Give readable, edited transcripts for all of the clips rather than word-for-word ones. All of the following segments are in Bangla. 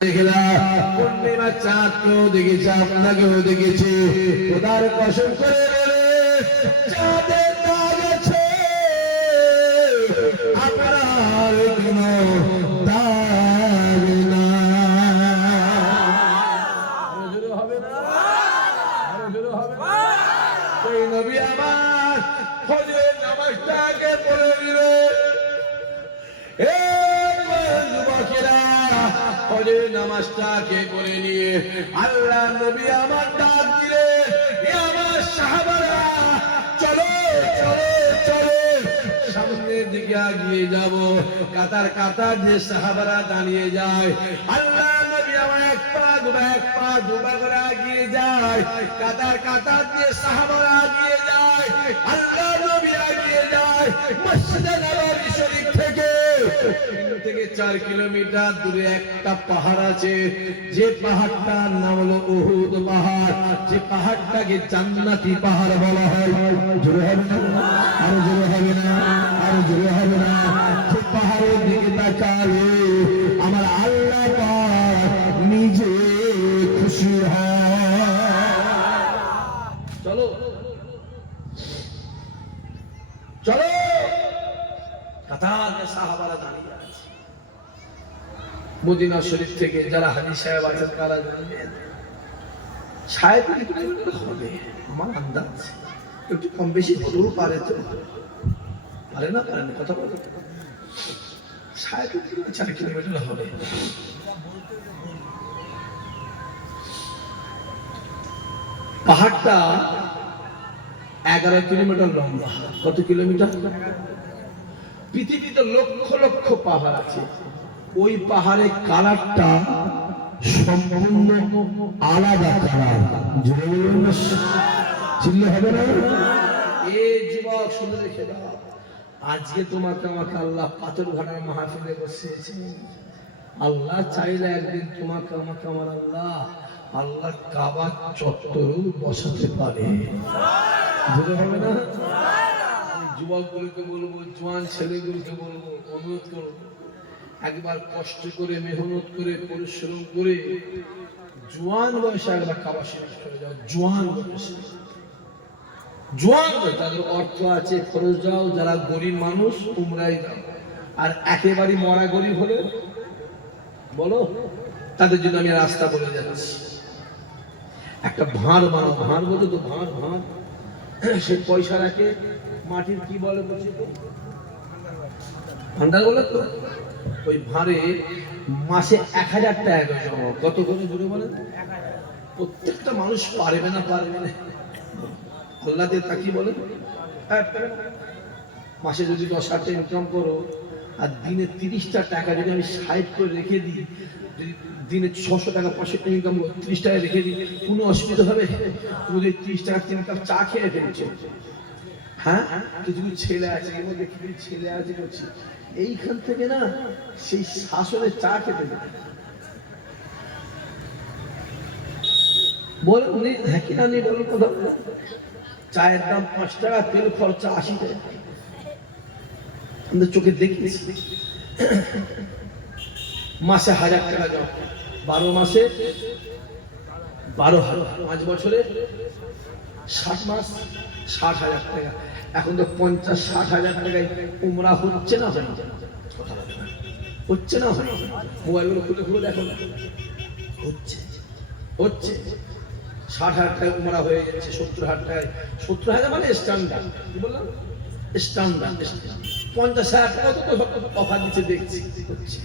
পূর্ণিমা চাঁদকেও দেখেছি, আপনাকেও দেখেছি। খোদার কসম করে চাঁদের দাগ আছে, আপনার কোনো দাগ না। হবে না, সেই নবী আমার ফজরের নামাজটাকে পড়ে দিলে নামাজটাকে করে নিয়ে আল্লাহ নবী আমার ডাক দিলে, আমার সাহাবারা চলো চলো চলো সামনের দিকে এগিয়ে যাব। কাতার কাতার যে সাহাবারা দাঁড়িয়ে যায়, আল্লাহ নবী আমার এক পা দুপা করে এগিয়ে যায়। কাতার কাতার যে সাহাবারা এগিয়ে যায়, আল্লাহ নবী এগিয়ে যায়। মসজিদে নববী শরীফ থেকে 4 কিলোমিটার দূরে একটা পাহাড় আছে, যে পাহাড়টার নাম হলো উহুদ পাহাড়। যে পাহাড়টাকে জান্নাতি পাহাড় বলা হয়। জোরে হবে না, আরো জোরে হবে না, আরো জোরে হবে না। সে পাহাড়ের দিকে তাকালে আমার আল্লাহ পাক নিজে খুশি হয়। চলো চলো, কাতারে সাহাবারা দাঁড়িয়ে আছে। মদিনা শরীফ থেকে যারা হাজী সাহেব আছেন তারা জানবেন 3.5 কিলোমিটার হবে আমার আন্দাজ, একটু কম বেশি হতেও পারে। তো পারে না, পারে না, কথা বলতে 4 কিলোমিটার হবে। পাহাড়টা 11 কিলোমিটার লম্বা। কত কিলোমিটার? পৃথিবীতে লক্ষ লক্ষ পাহাড় আছে, ওই পাহাড়ের কালারটা সম্পূর্ণ আলাদা কালার। চিনলে হবে না? এই যুবক শুনে রেখে দাও, আজকে তোমাকে আমাকে আল্লাহ পাথর ঘাটার মাহফিলে বসিয়েছে। আল্লাহ চাইলে একদিন তোমাকে আমাকে আমার আল্লাহ কাবা চত্বরেও বসাতে পারে। বুঝতে হবে না? যুবকগুলোকে বলবো, জোয়ান ছেলেগুলোকে বলবো, অনুরোধ করবো, একবার কষ্ট করে মেহনত করে পরিশ্রম করে জোয়ান বয়সে একবার কাবা শরীফ চলে যাও। জোয়ান বয়সে, জোয়ান তাদের অর্থ আছে, খরচ যাও। যারা গরিব মানুষ তোমরাই যাও, আর একেবারে মরা গরিব হলে বলো, তাদের জন্য আমি রাস্তা বলে যাচ্ছি। একটা ভাঁড় বানাও, ভাঁড় বলতো তো, ভাঁড় ভাঁড় সে পয়সা রাখে, মাটির কি বলে বলছি তো, ভান্ডার বলে তো। ওই ভাঁড়ে মাসে 1000 টাকা জমা। কত করে জুড়ে বলেন? প্রত্যেকটা মানুষ পারবে না, পারবে না। আল্লাহ তা কি বলে, মাসে যদি 10,000 টাকা ইনকাম করো আর দিনে 30টা টাকা যদি আমি সাইড করে রেখে দিই, যদি দিনে 600 টাকা 500 টাকা ইনকাম 30 টাকা রেখে দিই, কোনো অসুবিধা হবে? তুমি যদি 30 টাকা 3 কাপ চা খেয়ে ফেলছো, হ্যাঁ, কিছু ছেলে আছে, এর মধ্যে কিছু ছেলে আছে করছি, এইখান থেকে না সেই শাসনের চা খেতে বলেন, হ্যাঁ কিনা নেই বলুন, কথা বলেন। চায়ের দাম 5 টাকা, তেল খরচা 80 টাকা। আমাদের চোখে দেখেছি। মাসে 1000 টাকা জমা, 12 মাসে 12,000, 5 বছরে 60 মাস 60,000 টাকা। এখন তো 50-60 হাজার টাকায় উমরা হচ্ছে না, হয় না? হচ্ছে না, হয়? মোবাইলগুলো খুলে খুলে দেখো না, হচ্ছে হচ্ছে 60,000 টাকায় উমরা হয়ে যাচ্ছে, 70,000 টাকায়। 70,000 মানে স্ট্যান্ডার্ড, কি বললাম? স্ট্যান্ডার্ড। 50,000 টাকা তো অফার দিচ্ছে, দেখছি হচ্ছে।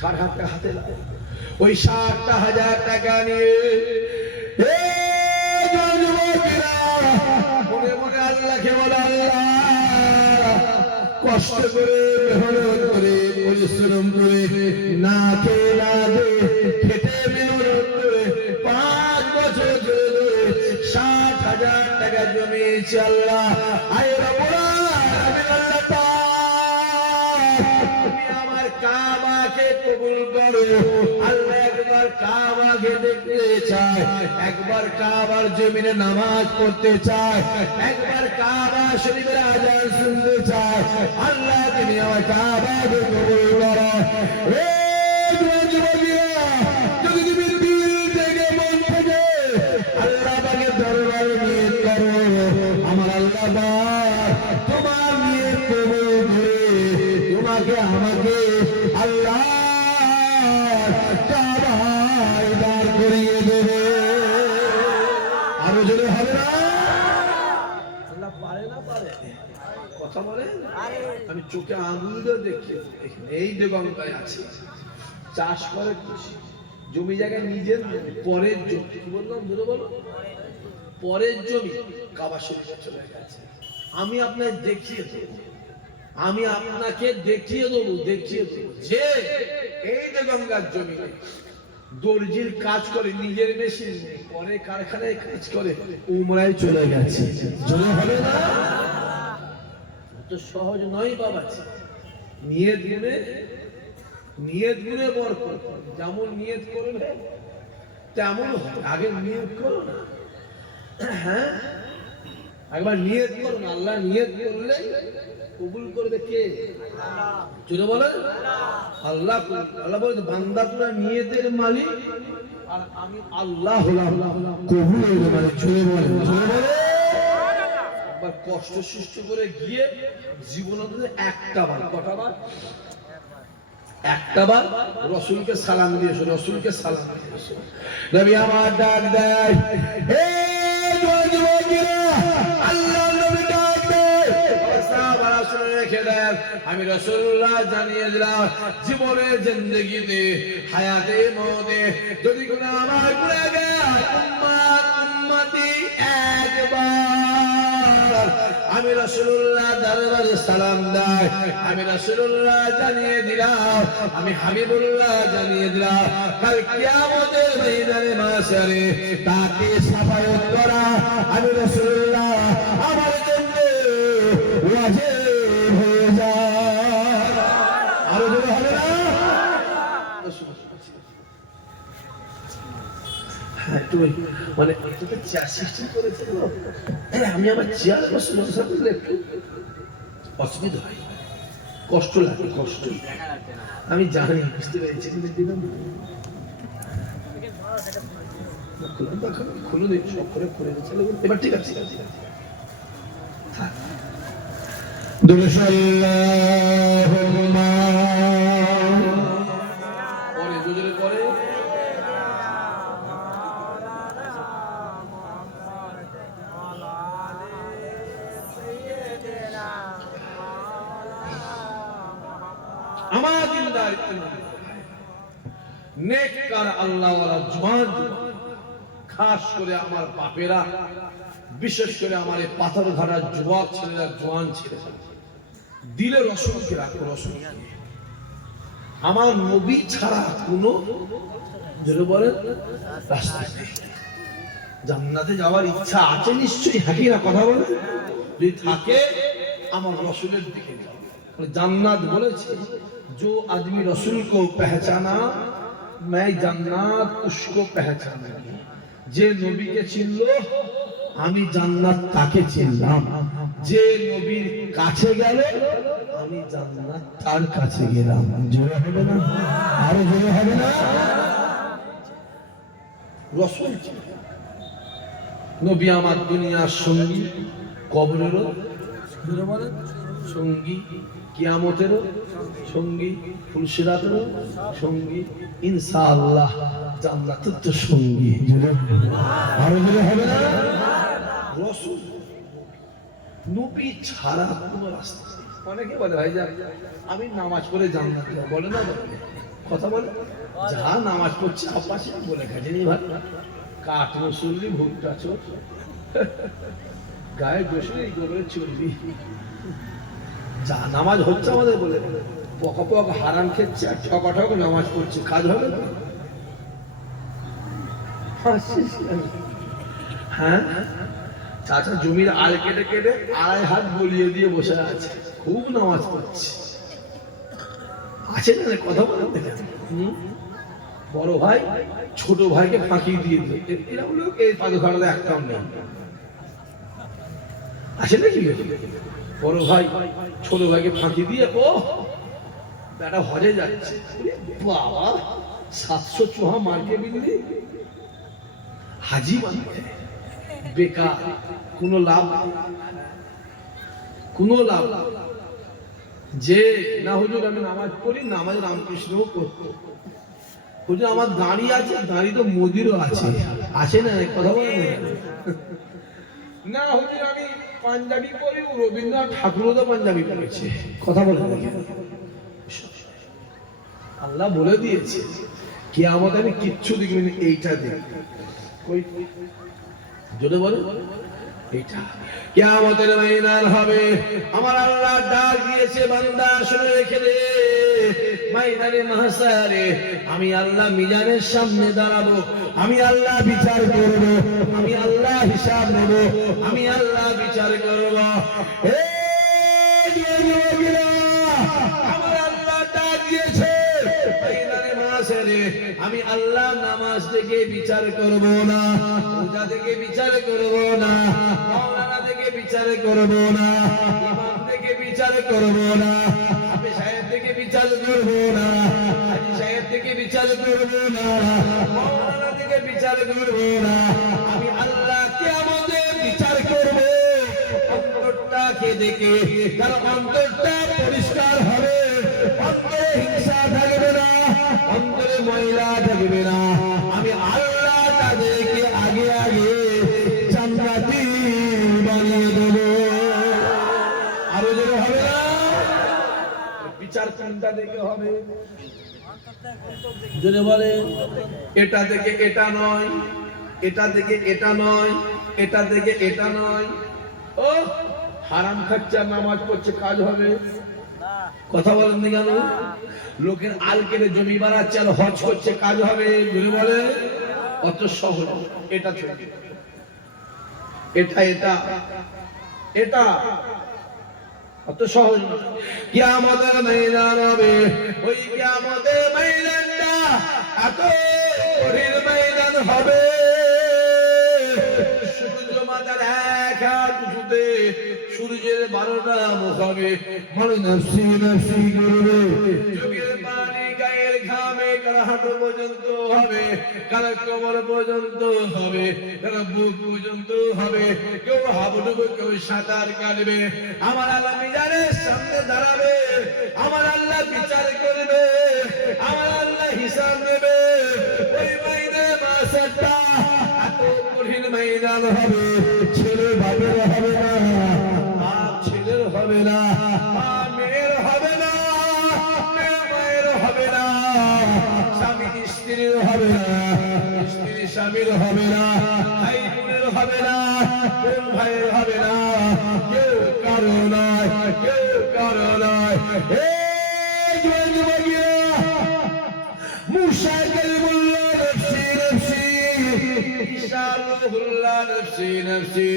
60,000 টাকা হাতে লাগে, ওই 60,000 টাকা নিয়ে মনে মনে আল্লাহকে বলে, আল্লাহ কষ্ট করে মেহনত করে পরিশ্রম করে না খেয়ে না খেটে মেহনত করে 5 বছর ধরে 60,000 টাকা জমিয়েছে। আল্লাহ আয় রব্বুল আলামিন, তুমি আমার কাবাকে কবুল করো। আল্লাহ একবার কাবাকে দেখতে চায়, একবার কাবার জমিনে নামাজ পড়তে চায়, একবার কাবা শরীফের আযান শুনতে চায়। আল্লাহ তুমি আমার কাবাকে কবুল করো। করিয়ে দেবে। আরো জোরে হবে না? আল্লাহ পারে না পারে? কথা বলে আমি চোখে আঙুল দিয়ে দেখি, এই যে গঙ্গায় আছে, চাষ করে জমি জায়গায় নিজের পরের জমি, কি বললাম ধরে বলো, পরের জমি কাবা শরীফে চলে গেছে। আমি আপনাকে দেখিয়ে দেবো, আমি আপনাকে দেখিয়ে দেবো যে এই যে গঙ্গার জমি দর্জির কাজ করে, নিজের মেশিন পরে কারখানায় কাজ করে, উমরায় চলে গেছে। চলে হবে না? তো সহজ নয় বাবা, নিয়ত গুনে বরকত, যেমন নিয়ত করবে তেমন হবে। আগে নিয়ত করো না, হ্যাঁ একবার নিয়ত করো না, আল্লাহ নিয়ত করলে কবুল করবে কে? জোরে বলেন আল্লাহ। আল্লাহ বলে বান্দা তোরা নিয়তের মালিক আর আমি আল্লাহ হলাম কবুলের মালিক। জোরে বলেন, জোরে বলেন। একবার কষ্ট সৃষ্টি করে গিয়ে জীবনে একটা বার, কটা বার? একটা বার রসুলকে সালাম দিয়েছো, রসুলকে সালাম দিয়েছো। নবী আমার ডাক দেয়, হে যুবকেরা, আল্লাহ নবী ডাক দেয়, সাহাবারা শুনে রেখে দেন, আমি রাসূলুল্লাহ জানিয়ে দিলাম, জীবনের জিন্দেগিতে হায়াতে মওতে যদি কোনো আমার গুনাহগার উম্মতি একবার আমি রাসূলুল্লাহ দরবারে সালাম দেয়, আমি রাসূলুল্লাহ জানিয়ে দিলাম, আমি হাবিবুল্লাহ জানিয়ে দিলাম, কাল কিয়ামতের ময়দানে মাশারে তাকে সাফায়াত করা আমি রাসূলুল্লাহ আমার জন্য ওয়াজিব হয়ে যায়। আরো জোরে হবে না? মানে চেয়ার সৃষ্টি করেছে, আমি আমার চেয়ার বসে একটু অসুবিধা হয়, কষ্ট লাগে, কষ্ট আমি জানি, বুঝতে পেরেছি। খুলে দিই, সব করে খুলে দিচ্ছে এবার, ঠিক আছে। পরে আমার দিনদার নেককার আল্লাহওয়ালা জওয়ান, খাস করে আমার বাপেরা, বিশেষ করে আমার এই পাথর ঘাটার যুবক ছেলেরা, জওয়ান ছেলেরা, দিলে রসুলকে রাখো, রসুল। আমার নবী ছাড়া কোনো যেন বলেন রাস্তা নেই। জান্নাতে যাওয়ার ইচ্ছা আছে নিশ্চয়ই, হাকিরা কথা বলে, যদি থাকে আমার রসুলের দিকে যাও। জান্নাত বলেছে, जो आदमी रसूल को पहचाना मैं जन्नत उसको पहचानूंगी। যে নবীকে চিনলো আমি জান্নাত তাকে চিনলাম, যে নবীর কাছে গেল আমি জান্নাত তার কাছে গেলাম। জোরে হবে না? আরো জোরে হবে না? রসূল নবী আমার দুনিয়ার সঙ্গী, কবরেরও সঙ্গী, কিয়ামতেরও সঙ্গী, ফুলসিরাতেরও সঙ্গী, ইনশাআল্লাহ জান্নাতের তো সঙ্গী। আরো জোরে হবে না? রসূল নবী ছাড়া কোনো রাস্তা নেই। অনেকে বলে ভাই যা আমি নামাজ পড়ে জান্নাত যাব, বলে না কথা বলে, যা নামাজ পড়ছে আপাশে বলে গেছে নি ভাই, কাঠ রসুলি ভুট্টা চোর গায়ে বসলে এই গোবরে চলবি, যা নামাজ হচ্ছে আমাদের বলে পকা পকা হারাম খেচ্ছে আর ঠকা ঠক নামাজ পড়ছে, কাজ হবে না? হ্যাঁ, চাচা জমির আল কেটে কেটে 2.5 হাত গলিয়ে দিয়ে বসে আছে, খুব নামাজ পড়ছে, আছে না কথা বলে। বড় ভাই ছোট ভাইকে ফাঁকি দিয়ে দিল, এরকম লোক এই পাদুখাটাতে একটাও নেই, আছে নাকি? বড় ভাই ছোট ভাইকে ফাঁকি দিয়ে ও বেটা হজে যাচ্ছে, বাবা 700 চুহা মার্কে বিনলি হাজি বানিয়ে, বেকার, কোনো লাভ, কোনো লাভ। যে না হুজুর আমি নামাজ পড়ি, নামাজ রামকৃষ্ণও করতো, হুজুর আমার দাঁড়ি আছে, দাঁড়ি তো মোদিরও আছে, আছে না? কথা বলেন না হুজুর আমি পাঞ্জাবি পরি, রবীন্দ্রনাথ ঠাকুরও তো পাঞ্জাবি পরেছে। কথা বলেন আল্লাহ বলে দিয়েছে কিয়ামত আমি কিচ্ছু দেখবেন, এইটা দেখ কই যদি বলে এইটা কিয়ামতের ময়দান হবে। আমার আল্লাহ ডাক দিয়েছে, বান্দা শুনে রেখে দে, ময়দানে মাহশারে আমি আল্লাহ মিজানের সামনে দাঁড়াবো, আমি আল্লাহ বিচার করব, আমি আল্লাহ হিসাব নেব, আমি আল্লাহ বিচার করব। আমার আল্লাহ ডাক দিয়েছে, ময়দানে মাহশারে আমি আল্লাহ নামাজ থেকে বিচার করব না, রোজা থেকে বিচার করব না, মাওলানা থেকে বিচার করব না, ইমাম থেকে বিচার করব না, হাফেজ সাহেব থেকে বিচার করব না, হাজী সাহেব থেকে বিচার করব না, মাওলানা থেকে বিচার করব না। আমি আল্লাহ কিয়ামতে বিচার করব অন্তরটাকে দেখে, তার অন্তরটা পরিষ্কার হবে, অন্তরে হিংসা থাকবে না, অন্তরে ময়লা থাকবে না। আমি আল্লাহ তাদেরকে আগে আগে জান্নাতি বানিয়ে দেব। আরো যেন হবে না, বিচার কোনটা দেখে হবে? যদি বলে এটা থেকে এটা নয়, এটা থেকে এটা নয়, এটা থেকে এটা নয়, ও হারাম খাচ্ছে নামাজ পড়ছে কাজ হবে? কথা বলেন না কেন? লোকের আল কেটে জমি বাড়াচ্ছে আর হজ করছে কাজ হবে? যদি বলে অত সহজ, এটা এটা এটা এটা অত সহজ না। কিয়ামতের ময়দান হবে, ওই কিয়ামতের ময়দানটা এত কঠিন ময়দান হবে, সূর্য মাথার এক হাত উঁচুতে, সূর্যের 12টা মুখ হবে, মানে নফসি নফসি করবে, চোখের পানি গায়ের ঘামে কারো হাঁটু পর্যন্ত হবে, কারো কোমর পর্যন্ত হবে, কারো বুক পর্যন্ত হবে, কেউ হাবুডুবু, কেউ সাঁতার কাটবে। আমার আল্লাহ মিজানের সামনে দাঁড়াবে, আমার আল্লাহ বিচার করবে, আমার আল্লাহ হিসাব নেবে। ওই ময়দানে মাসাটা এত কঠিন ময়দান হবে, ছেলে বাপের হবে না, বাপ ছেলের হবে না, মা মেয়ের হবে না, মেয়ে মায়ের হবে না, স্বামী স্ত্রীর হবে না, স্ত্রী স্বামীর হবে না, ভাই বোনের হবে না, বোন ভাইয়ের হবে না, কেউ কারো নয়, কেউ কারো নয়। মুসা কালিমুল্লাহ নফসি নফসি, ঈসা রূহুল্লাহ নফসি নফসি,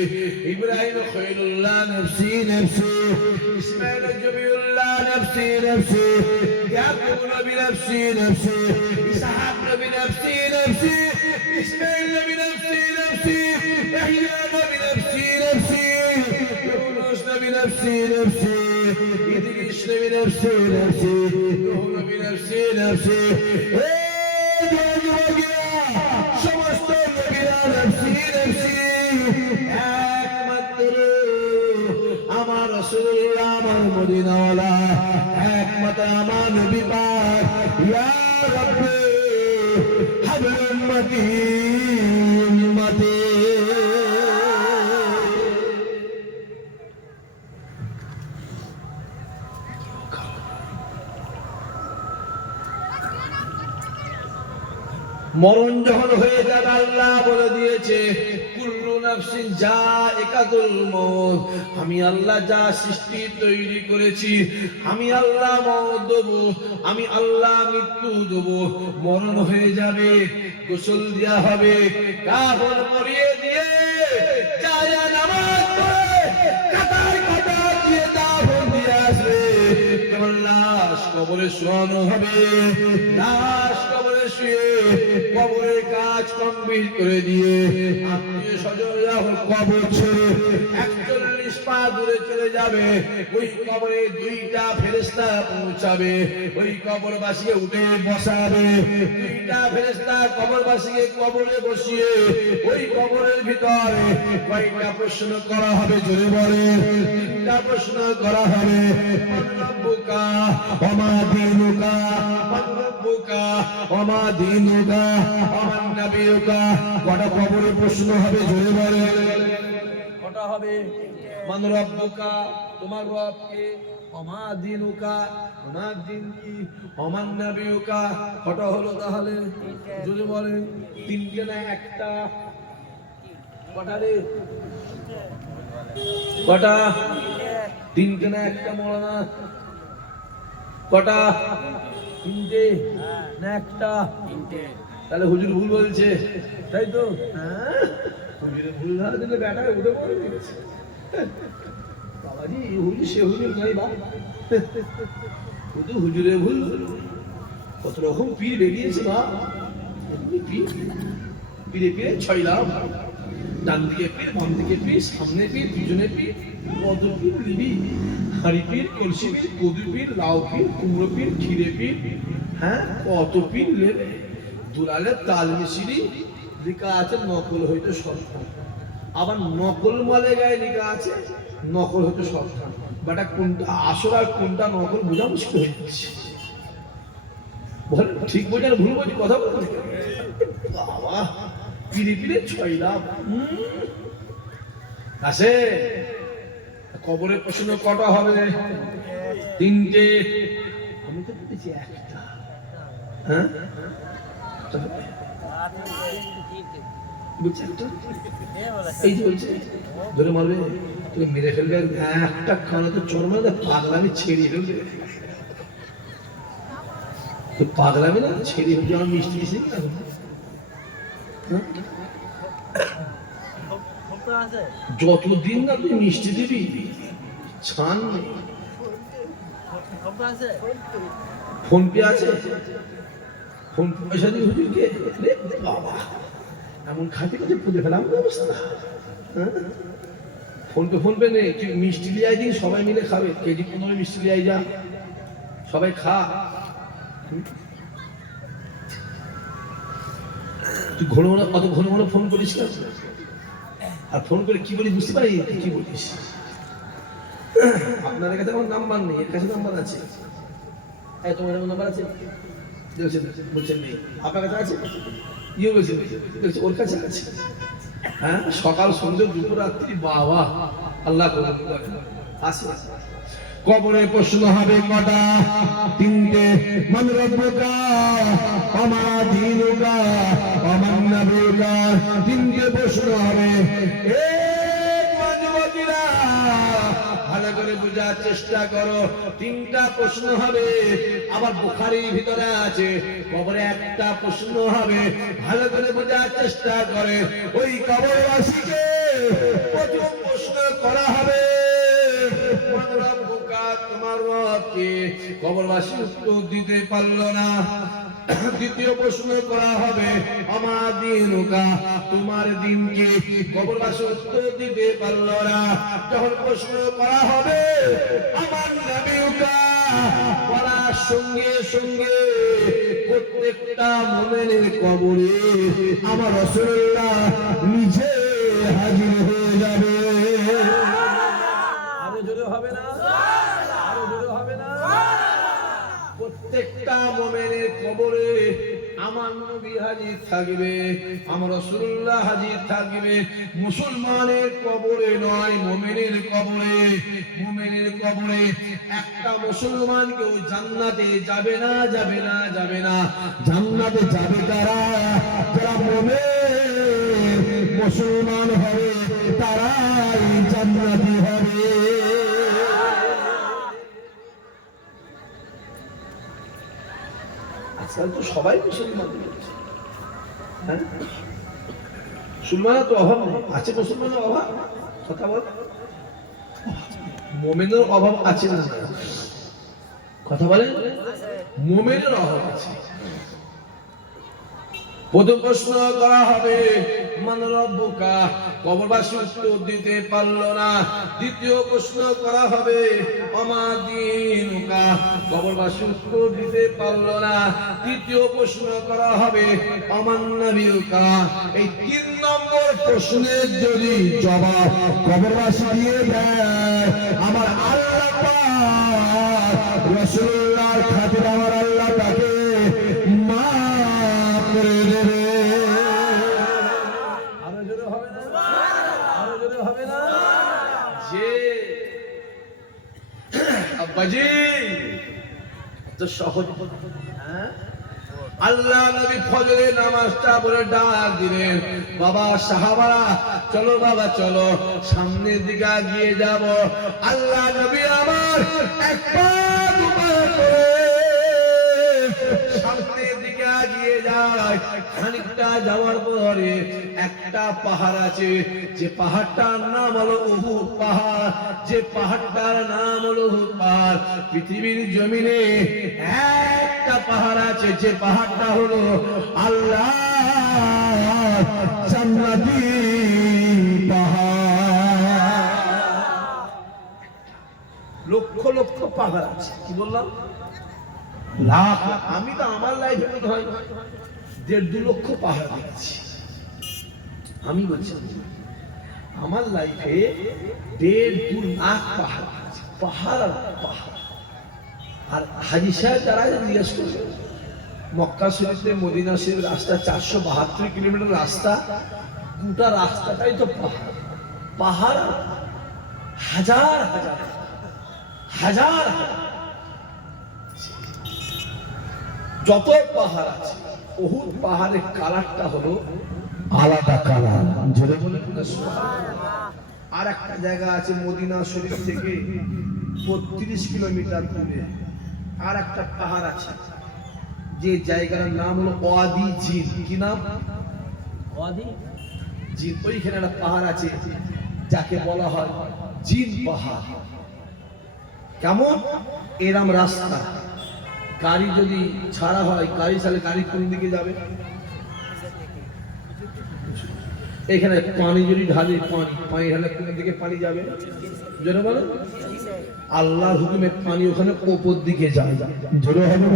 ইব্রাহিম খলিলুল্লাহ নফসি নফসি, ইসমাঈল জবিউল্লাহ নফসি নফসি, ইয়াকুব নবী নফসি নফসি, ইসহাক নবী নফসি নফসি, ইসমাঈল নবী নফসি নফসি, ইয়াহইয়া নবী নফসি নফসি, ইউনূস নবী নফসি নফসি, ইদরিস নবী নফসি নফসি, নূহ নবী নফসি নফসি। সমস্ত নবীরা নফসি নফসি, একমাত্র আমার রাসূলুল্লাহ, আমার মদিনাওয়ালা, একমাত্র আমার নবী পাক, ইয়া রাব্বি হাবল উম্মতি উম্মতি। মরণ যখন হয়ে যাবে, আল্লাহ বলে দিয়েছে কুল্লু নাফসিন যায়িকাতুল মউত, আমি আল্লাহ যা সৃষ্টি তৈরি করেছি, আমি আল্লাহ মওত দেব, আমি আল্লাহ মৃত্যু দেব। মরণ হয়ে যাবে, গোসল দেয়া হবে, কাফন পরিয়ে দিয়ে জায়া নামাজ পড়ে কাতার কাতার দিয়ে দাফন দিয়ে আসবে। কেবল লাশ কবরে শোয়ানো হবে, লাশ কবরে শুয়ে কবরের কাজ কমপ্লিট করে দিয়ে আত্মীয় স্বজনরা কবর ছেড়ে 41 পা দূরে চলে যাবে। ওই কবরে 2টা ফেরেশতা পৌঁছাবে, ওই কবরবাসীকে উঠে বসাবে। 2টা ফেরেশতা কবরবাসীকে কবরে বসিয়ে ওই কবরের ভিতরে কয়টা প্রশ্ন করা হবে? জোরে বলে 3টা প্রশ্ন করা হবে। মান রব্বুকা ওয়া মা দীনুকা, রাব্বুকা ওয়া মা দীনুকা ওয়া মান নাবিয়ুকা কটা কবরে প্রশ্ন হবে জোরে বলে কটা হবে মান রাব্বুকা তোমার রব কে ওয়া মা দীনুকা তোমার দিন কি ওয়া মান নাবিয়ুকা কটা হলো তাহলে জোরে বলে তিনটে না একটা কটা রে কটা তিনটে না একটা মৌলানা কটা তিনটে না একটা তাহলে হুজুর ভুল বলছে তাই তো হুজুর ভুল না দিলে বেটা উঠে পড়ে দিয়েছে বাবাজি হুজুর সে হুজুর নাই বা শুধু হুজুরে ভুল কত রকম পীর বেরিয়েছে বা পীর পীরে পীরে ছয় লাভ ডান দিকে পীর বাম দিকে পীর সামনে পীর পিছনে পীর কত পীর লিবি হাড়ি পীর কলসি পীর কদু পীর লাউ পীর কুমড়ো পীর ক্ষীরে পীর হ্যাঁ কত পীর নেবে দুলালের তাল মিশিরি লেখা আছে নকল হইতে সরকার আবার নকল মালে গায়ে লেখা আছে নকল হইতে সরকার বাটা কোনটা আসল আর কোনটা নকল বোঝা মুশকিল হয়ে যাচ্ছে ঠিক বোঝার ভুল বোঝি কথা বলতে বাবা পিড়ে পিড়ে ছয় লাভ আসে কবরের প্রশ্ন কটা হবে তিনটে আমি তো বলেছি একটা হ্যাঁ এই যে বলছে ধরে মারবে তুমি মেরে ফেলবে একটা খানা তো চর্মা পাগলামি ছেড়ে ফেলবে পাগলামি না ছেড়ে ফেলবে আমার মিষ্টি দিয়েছি যতদিন না তুই মিষ্টি দিবি ছান নেই ফোন পে আছে ফোন পয়সা দিয়ে হুজুরকে বাবা এমন খাতে কাছে পুঁতে ফেলাম অবস্থা ফোন পে নেই তুই মিষ্টি লিয়াই দিন সবাই মিলে খাবে কেজি 15 মিষ্টি লিয়াই যা সবাই খা তুই ঘন ঘন অত ঘন ঘন ফোন করিস না আর ফোন করে কি বলিস বুঝতে পারি কি বলিস আপনার কাছে আমার নাম্বার নেই এর কাছে নাম্বার আছে তোমার নাম্বার আছে বলছেন নেই আপনার কাছে আছে ইয়ে বলছে ওর কাছে আছে হ্যাঁ সকাল সন্ধ্যে দুপুর রাত্রি বাবা আল্লাহ আছে কবরে প্রশ্ন হবে কটা তিনটে মান রাব্বুকা ওয়া মা দীনুকা ওয়া মান নাবিয়ুকা তিনটে প্রশ্ন হবে যুবকেরা ভালো করে বোঝার চেষ্টা করো তিনটা প্রশ্ন হবে আবার বুখারীর ভিতরে আছে কবরে একটা প্রশ্ন হবে ভালো করে বোঝার চেষ্টা করে ওই কবরবাসীকে প্রথম প্রশ্ন করা হবে তোমার রবকে কবরবাসী উত্তর দিতে পারলো না দ্বিতীয় প্রশ্ন করা হবে আমার দিনুকা তোমার দিন কি কবরবাসী উত্তর দিতে পারলো না যখন প্রশ্ন করা হবে আমার নবীকা বলার সঙ্গে সঙ্গে প্রত্যেকটা মুমিনের কবরে আমার রাসূলুল্লাহ নিজে হাজির হয়ে যাবে আরো জোরে হবে না প্রত্যেকটা মুমিনের কবরে আমার নবী হাজির থাকবে আমার রাসূলুল্লাহ হাজির থাকবে মুসলমানের কবরে নয় মুমিনের কবরে একটা মুসলমান কেউ জান্নাতে যাবে না জান্নাতে যাবে যারা মুমিন মুসলমান হবে তারাই জান্নাতি হবে আজকাল তো সবাই মুসলমান হ্যাঁ মুসলমানের তো অভাব নেই আছে মুসলমানের অভাব কথা বল মুমিনের অভাব আছে না কথা বলেন মুমিনের অভাব আছে প্রথম প্রশ্ন করা হবে মান রাব্বুকা কবরবাসী উত্তর দিতে পারলো না দ্বিতীয় প্রশ্ন করা হবে ওমা দীনুকা কবরবাসী উত্তর দিতে পারলো না তৃতীয় প্রশ্ন করা হবে ওমান নবিয়ুকা এই তিন নম্বর প্রশ্নের যদি জবাব কবরবাসী দিয়ে দেয় আমার আল্লাহ পাক রাসূলুল্লাহর খাতিরে আমার আল্লাহ তাকে আব্বাজি এত সহজ হ্যাঁ আল্লাহ নবী ফজরের নামাজটা পড়ে ডাক দিলেন বাবা সাহাবারা চলো বাবা চলো সামনের দিকে এগিয়ে যাব আল্লাহ নবী আমার এক পা দুপা করে সামনের দিকে এগিয়ে যায় খানিকটা যাওয়ার পরে একটা পাহাড় আছে যে পাহাড়টার নাম হলো উহুদ পাহাড় যে পাহাড়টার নাম হলো উহুদ পাহাড় পৃথিবীর জমিনে একটা পাহাড় আছে যে পাহাড়টা হলো আল্লাহ জান্নাতি পাহাড় লক্ষ লক্ষ পাহাড় আছে কি বললাম লাখ আমি তো আমার লাইফে মনে হয় 1.5-2 লক্ষ পাহাড় দেখছি আমি বলছি আমার লাইফে 1.5-2 লাখ পাহাড় আছে পাহাড় আর পাহাড় আর হাজী সাহেব যারা জিজ্ঞেস করবে মক্কা শরীফে মদিনা শরীফ রাস্তা 472 কিলোমিটার রাস্তা গোটা রাস্তাটাই তো পাহাড় পাহাড় হাজার হাজার হাজার যত পাহাড় আছে উহুদ পাহাড়ের কালারটা হলো আলাদা কালার জোরে বলে আর একটা জায়গা আছে মদিনা শরীফ থেকে 32 কিলোমিটার দূরে আর একটা পাহাড় আছে যে জায়গার নাম হলো ওয়াদি জিন কি নাম ওয়াদি জিন ওইখানে একটা পাহাড় আছে যাকে বলা হয় জিন পাহাড় কেমন এরম রাস্তা গাড়ি যদি ছাড়া হয় গাড়ি চালে গাড়ি কোন দিকে যাবে এখানে পানি যদি ঢালি পানি ঢালে কোন দিকে পানি যাবে জোরে বলো আল্লাহর হুকুমে পানি ওখানে উপর দিকে যায় জোরে হবে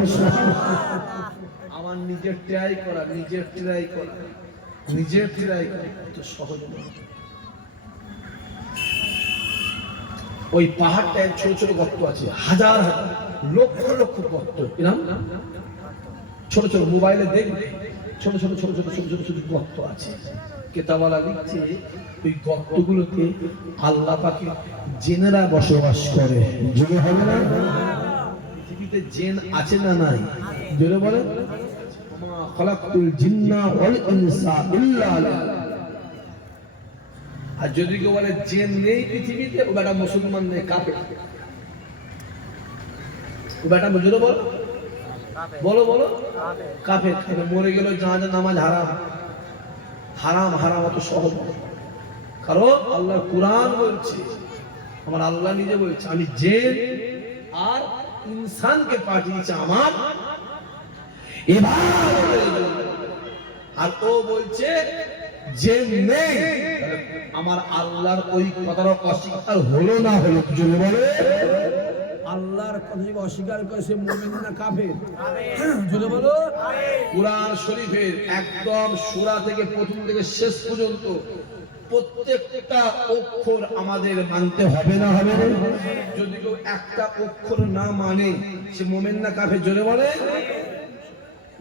আমার নিজের ট্রাই করা তো সহজ নয় ওই পাহাড়টায় ছোট ছোট গর্ত আছে হাজার হাজার লক্ষ লক্ষ গর্ত কিরম ছোট ছোট মোবাইলে দেখবে ছোট ছোট ছোট ছোট ছোট ছোট ছোট গর্ত আছে কেতাবওয়ালা লিখছে ওই গর্তগুলোতে আল্লাহ পাকের জিনেরা বসবাস করে জোরে হবে না পৃথিবীতে জিন আছে না নাই জোরে বলে মা খালাকতুল জিন্না ওয়াল ইনসা ইল্লা লিল্লাহ আর যদি কেউ বলে জিন নেই পৃথিবীতে ও বেটা মুসলমান নেই কাফের ও বেটা জোরে বলো বলো বলো কাফের মরে গেল জানাজা নামাজ হারাম হারাম হারাম অত সহজ কারণ আল্লাহর কুরআন বলছে আমার আল্লাহ নিজে বলছে আমি জিন আর ইনসানকে পাঠিয়েছি আমার ইবাদতের জন্য আর ও বলছে জিন নেই আমার আল্লাহর ওই কথাটা অস্বীকার হলো না হলো জোরে বলে আল্লাহর কথা অস্বীকার করে সে মুমিন না কাফের জোরে বলো কুরআন শরীফের একদম সূরা থেকে প্রথম থেকে শেষ পর্যন্ত প্রত্যেকটা অক্ষর আমাদের মানতে হবে না হবে না যদি কেউ একটা অক্ষর না মানে সে মুমিন না কাফের জোরে বলে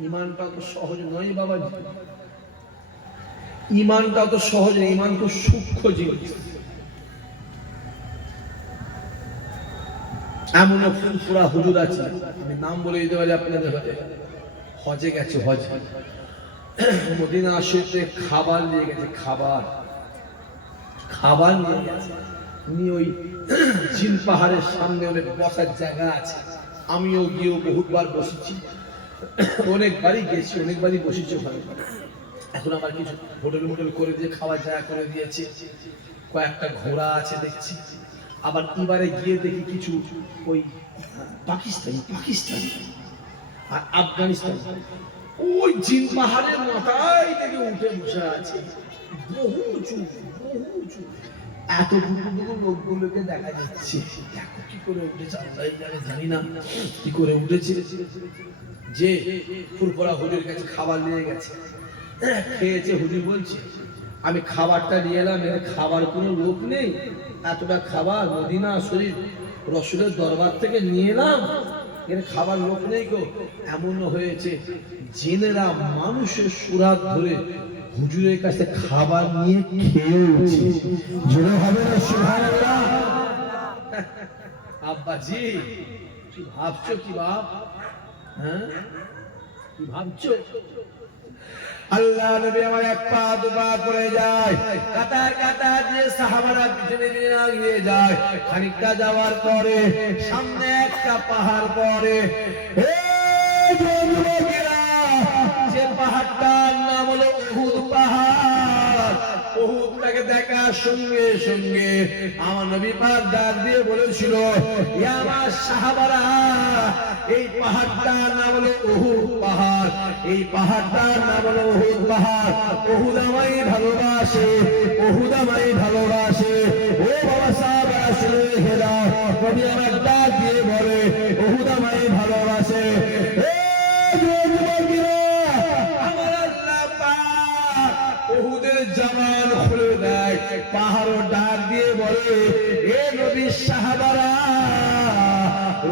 ঈমানটা তো সহজ নয় বাবা ঈমানটা তো সহজ নয় ঈমান তো সূক্ষ্ম জিনিস এমন ফুরফুরা হুজুর আছে আমি নাম বলে দিতে পারি আপনাদের হজে গেছে হজে মদিনা শরীফে খাবার নিয়ে গেছে খাবার নিয়ে গেছে উনি ওই জিন পাহাড়ের সামনে অনেক বসার জায়গা আছে আমিও গিয়েও বহুবার বসেছি অনেকবারই গেছি অনেকবারই বসেছি ওখানে এখন আমার কিছু হোটেল করে দিয়ে খাওয়ার জায়গা করে দিয়েছে কয়েকটা ঘোড়া আছে দেখছি আবার এবারে গিয়ে দেখি কিছু ওই পাকিস্তানি আর আফগানিস্তান ওই জিন পাহাড়ের মাথায় থেকে উঠে বসে আছে বহু উঁচু এত লোকগুলোকে দেখা যাচ্ছে কি করে উঠেছে আল্লাহ জানি না কি করে উঠেছে যে ফুরফুরা হুজুর কাছে খাবার নিয়ে গেছে খেয়েছে হুজুর বলছে আমি খাবারটা নিয়ে এলাম এর খাবার কোনো লোক নেই এতটা খাবার মদিনা শরীফ রসুলের দরবার থেকে নিয়ে এলাম এর খাবার লোক নেই গো এমন হয়েছে জেনেরা মানুষের সুরাত ধরে হুজুরের কাছে খাবার নিয়ে খেয়েছে জোরে হবে না সুবহানাল্লাহ আব্বাজি কি ভাবছো কি বাপ? হ্যাঁ, কি ভাবছো? আল্লাহ নবী আমার এক পা দু পা করে যায়, কাতার কাতার যে সাহাবারা পিছনে দিয়ে এগিয়ে যায়। খানিকটা যাওয়ার পরে সামনে একটা পাহাড় পড়ে। এই যুবকেরা, যে পাহাড়টার নাম হলো উহুদ পাহাড়। উহুদটাকে দেখার সঙ্গে সঙ্গে আমার নবী পাক ডাক দিয়ে বলেছিল, ইয়া আমার সাহাবারা, এই পাহাড়টার নাম হলো উহুদ পাহাড়। এই পাহাড়টার নাম হলো উহুদ পাহাড়। উহুদ আমায় ভালোবাসে, উহুদ আমায় ভালোবাসে। ও বাবা সাহাবারা শুনে রেখে দাও, নবী আমার ডাক দিয়ে বলে উহুদ আমায় ভালোবাসে। আমার আল্লাহ পাক উহুদের জামান খুলে দেয়, পাহাড় ডাক দিয়ে বলে, এ নবীর সাহাবারা,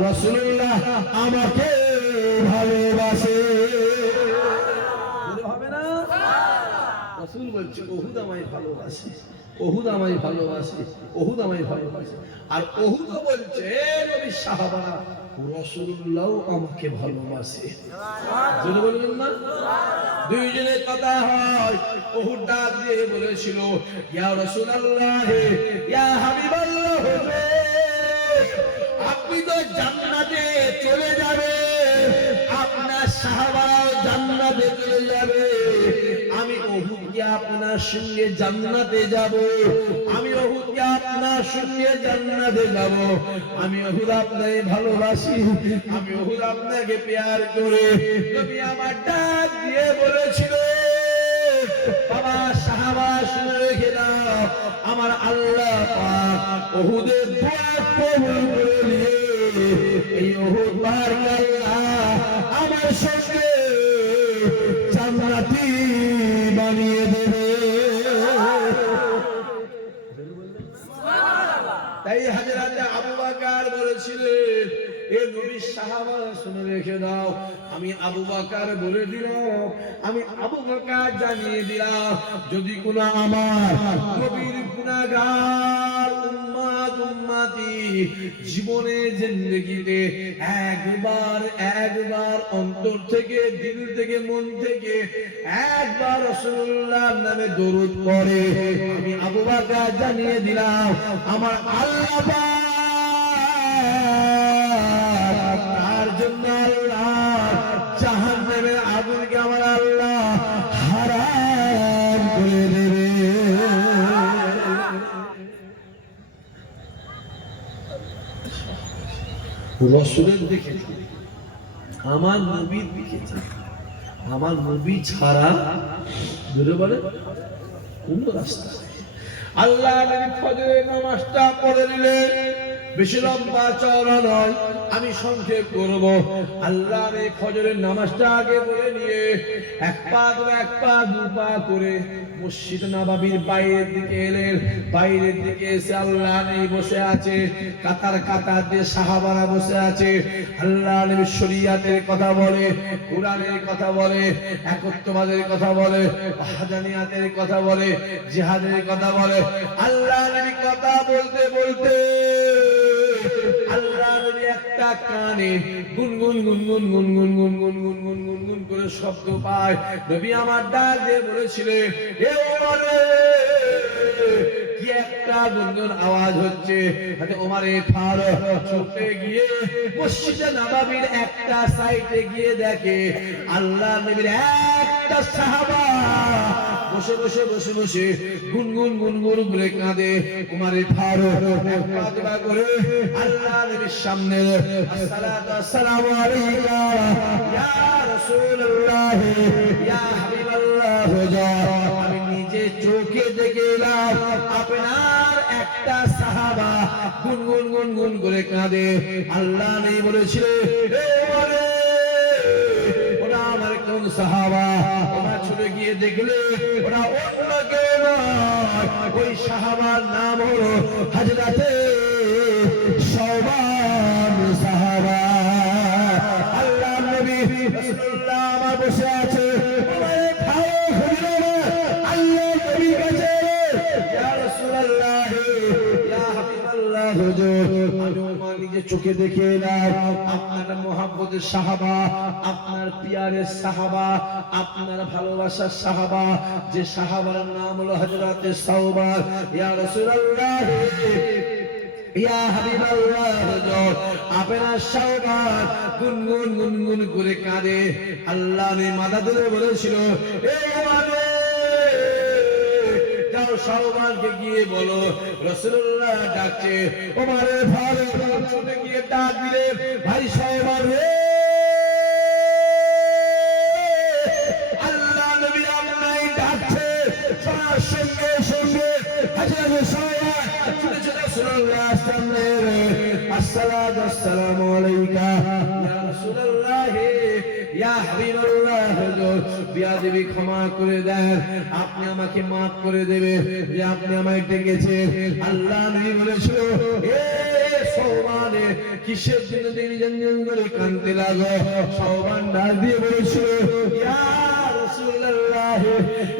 রাসূলুল্লাহ আমাকে ভালোবাসে। হবে না? রাসূল বলছে উহুদ আমায় ভালোবাসে, উহুদ আমায় ভালোবাসে, উহুদ আমায় ভালোবাসে। আর উহুদ বলছে নবীর সাহাবারা, রাসূলুল্লাহ আমাকে ভালোবাসে। যদি বলবেন না, দুইজনের কথা হয়। উহুদ ডাক দিয়ে বলেছিল, ইয়া রাসূলুল্লাহ, ইয়া হাবিবাল্লাহ, আপনি তো জান্নাতে চলে যাবে, আপনার সাহাবারাও জান্নাতে চলে যাবে। আমি উহুদকে আপনার সঙ্গে জান্নাতে যাব, আমি উহুদকে আপনার সঙ্গে জান্নাতে যাব। আমি উহুদ আপনাকে ভালোবাসি, আমি উহুদ আপনাকে প্যার করে। নবী আমার ডাক দিয়ে বলেছিল, বাবা সাহাবা শুনে রেখে দাও, আমার আল্লাহ পাক উহুদের দোয়া কবুল করে নিয়ে এই উহুদ পাহাড় আল্লাহ আমার সঙ্গে জান্নাতি বানিয়ে দেবে। তাই হযরত আবু বকর বলেছিলেন, এ নবীর সাহাবারা শুনে রেখে দাও, আমি আবু বকর বলে দিলাম, আমি আবু বকর জানিয়ে দিলাম, যদি কোন আমার নবীর গুনাহগার উম্মত উম্মতি জীবনে জিন্দেগিতে একবার অন্তর থেকে, দিল থেকে, মন থেকে একবার রাসূলুল্লাহর নামে দরুদ পড়ে, আমি আবু বকর জানিয়ে দিলাম, আমার আল্লাহ পাক তার জন্য আল্লাহ জাহান্নামের আগুনকে আমার আল্লাহ হারাম করে দেবে। রাসূলের দিকে, আমার নবীর দিকে, আমার নবী ছাড়া ধরে বলে কোন রাস্তা নেই। আল্লাহ নবী ফজরের নামাজটা পড়ে নিলেন, বেশি লম্বা চওড়া নয়, আমি সংক্ষেপ করব। আল্লাহ এই ফজরের নামাজটা আগে পড়ে নিয়ে এক পা দু পা করে মসজিদ নববীর বাইরের দিকে এলেন। বাইরের দিকে এসে আল্লাহ নবী বসে আছে, কাতার কাতার দিয়ে সাহাবারা বসে আছে। আল্লাহ নবী শরীয়তের কথা বলে, কোরআনের কথা বলে, একত্ববাদের কথা বলে, ওয়াহদানিয়াতের কথা বলে, জিহাদের কথা বলে। আল্লাহ নবী কথা বলতে বলতে আল্লাহ নবী একটা কানে গুনগুন গুনগুন গুনগুন গুনগুন গুনগুন গুনগুন করে শব্দ পায়। নবী আমার ডাক দিয়ে বলেছিলেন, এ ওমরে, কি একটা গুনগুন আওয়াজ হচ্ছে। হযরত ওমর ফারুক ছুটে গিয়ে মসজিদে নববীর একটা সাইডে গিয়ে দেখে আল্লাহ নবীর একটা সাহাবা বসে বসে বসে বসে গুনগুন গুনগুন করে কাঁদে। ওমর ফারুক এক পা দুপা করে আল্লাহ নবীর সামনে, আসসালাতু আসসালামু আলাইকা ইয়া রাসূলুল্লাহ ইয়া হাবিবাল্লাহ, আমি নিজে চোখে দেখে এলাম আপনার একটা সাহাবা গুনগুন গুনগুন করে কাঁদে। আল্লাহ নবী বলেছিলেন, এ ওমরে, ওরা আমার কোন সাহাবা? ওরা ছুটে গিয়ে দেখলে ওরা অন্য কেউ নয়, ওই সাহাবার নাম হলো হযরতে সওবান সাহাবা। আল্লাহ নবী রাসূলুল্লাহ আমার বসে আছে, ওমরে ফারুক আল্লাহ নবীর কাছে, ইয়া রাসূলুল্লাহ ইয়া হাবিবাল্লাহ হুজুর, আমি ওমর নিজে চোখে দেখে এলাম আপনার মোহাম্মদের সাহাবা, আপনার পিয়ারের সাহাবা, আপনার ভালোবাসার সাহাবা, যে সাহাবার নাম হলো হযরত সাওবান। ইয়া রাসূলুল্লাহ, ইয়া হাবিবাল্লাহ, আপনার সাওবান গুনগুন গুনগুন করে কাঁদে। আল্লাহ মাথা তুলে বলেছিল, এই ওমারে যাও সাওবানকে গিয়ে বলো রাসূলুল্লাহ ডাকছে। ওমারে ভালো ছুটে গিয়ে ডাক দিলে, ভাই সাওবান রে, আল্লাহ নবী আপনাকে ডাকছে। সঙ্গে সঙ্গে হযরত সাওবান ছুটে চলে রাসূলুল্লাহর সামনে, আসসালাতু ওয়াসসালামু আলাইকা ইয়া রাসূলুল্লাহ, ইয়া হাবিবাল্লাহ, হুজুর বিয়াদবি ক্ষমা করে দেন, আপনি আমাকে maaf করে দেবেন যে আপনি আমায় ডেকেছেন। আল্লাহ নবী বলেছিল, এ সাওবান কিসের জন্য তুমি জঞ্জন করে কাঁদতে লাগো? সাওবান ডাক দিয়ে বলেছিল, ইয়া রাসূলুল্লাহ,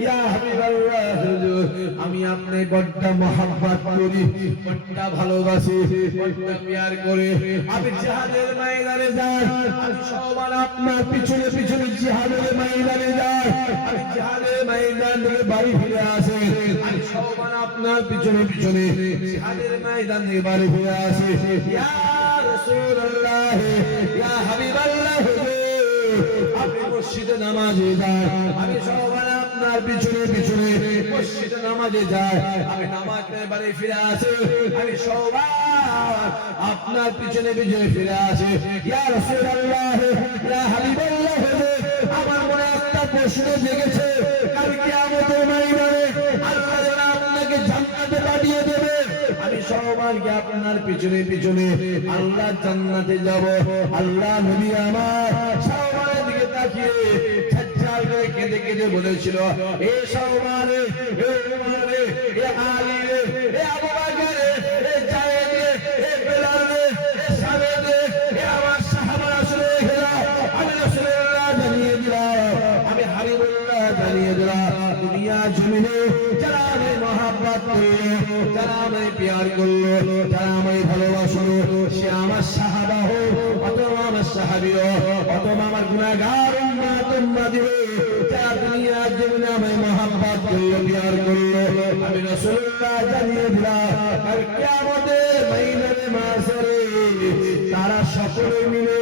ইয়া হাবিবাল্লাহ, হুজুর আমি আপনাকে বড় মহব্বত করি, বড় ভালোবাসি, বড় প্যার করে আমি জিহাদের ময়দানে যাই। আমি সাওবান আপনার পিছনে পিছনে জিহাদের ময়দানে যাই, আমি জিহাদের ময়দান থেকে বাড়ি ফিরে আসি। আমি সাওবান আপনার পিছনে পিছনে জিহাদের ময়দান থেকে বাড়ি ফিরে আসি। ইয়া রাসূলুল্লাহ, ইয়া হাবিবাল্লাহ, আপনি মসজিদে নামাজে যান, আমি সাওবান আপনার পিছনে পিছনে মসজিদে নামাজে যাই। আমি নামাজ পড়ে বাড়ি ফিরে আসি, আমি সাওবান আপনার পিছনে পিছনে ফিরে আসি। ইয়া রাসূলুল্লাহ, ইয়া হাবিবাল্লাহ, আমার মনে একটা প্রশ্ন জেগেছে, কাল কিয়ামতের ময়দানে আল্লাহ যেন আপনাকে জান্নাতে পাঠিয়ে দেবে। আমি সাওবানকে আপনার পিছনে পিছনে আল্লাহ জান্নাতে যাব। আল্লাহ নবী আমার সাওবানের দিকে তাকিয়ে ঝাঁঝাল করে কেঁদে কেঁদে বলেছিল, এ সাওবান রে, এ উমর রে, এ আলী রে, এ আবু বকর রে, এ যায়েদ রে, এ বেলাল রে, এ সাবেদ রে, এ আমার সাহাবা রাসূল খেলা, আমি রাসূলুল্লাহ জানিয়ে দিলাম, আমি হাবিবুল্লাহ জানিয়ে দিলাম, দুনিয়া জমিনে যারা আমায় মহব্বত করলো, যারা আমায় প্যার করলো, যারা আমায় ভালোবাসলো, সে আমার সাহাবা হোক অথবা আমার সাহাবী হোক অথবা আমার গুনাহগার উম্মত উম্মতি হোক, যারা দুনিয়া জমিনে আমায় মহব্বত করলো, প্যার করলো, আমি রাসূলুল্লাহ জানিয়ে দিলাম, আর কিয়ামতের ময়দানে মাসরে তারা সকলে মিলে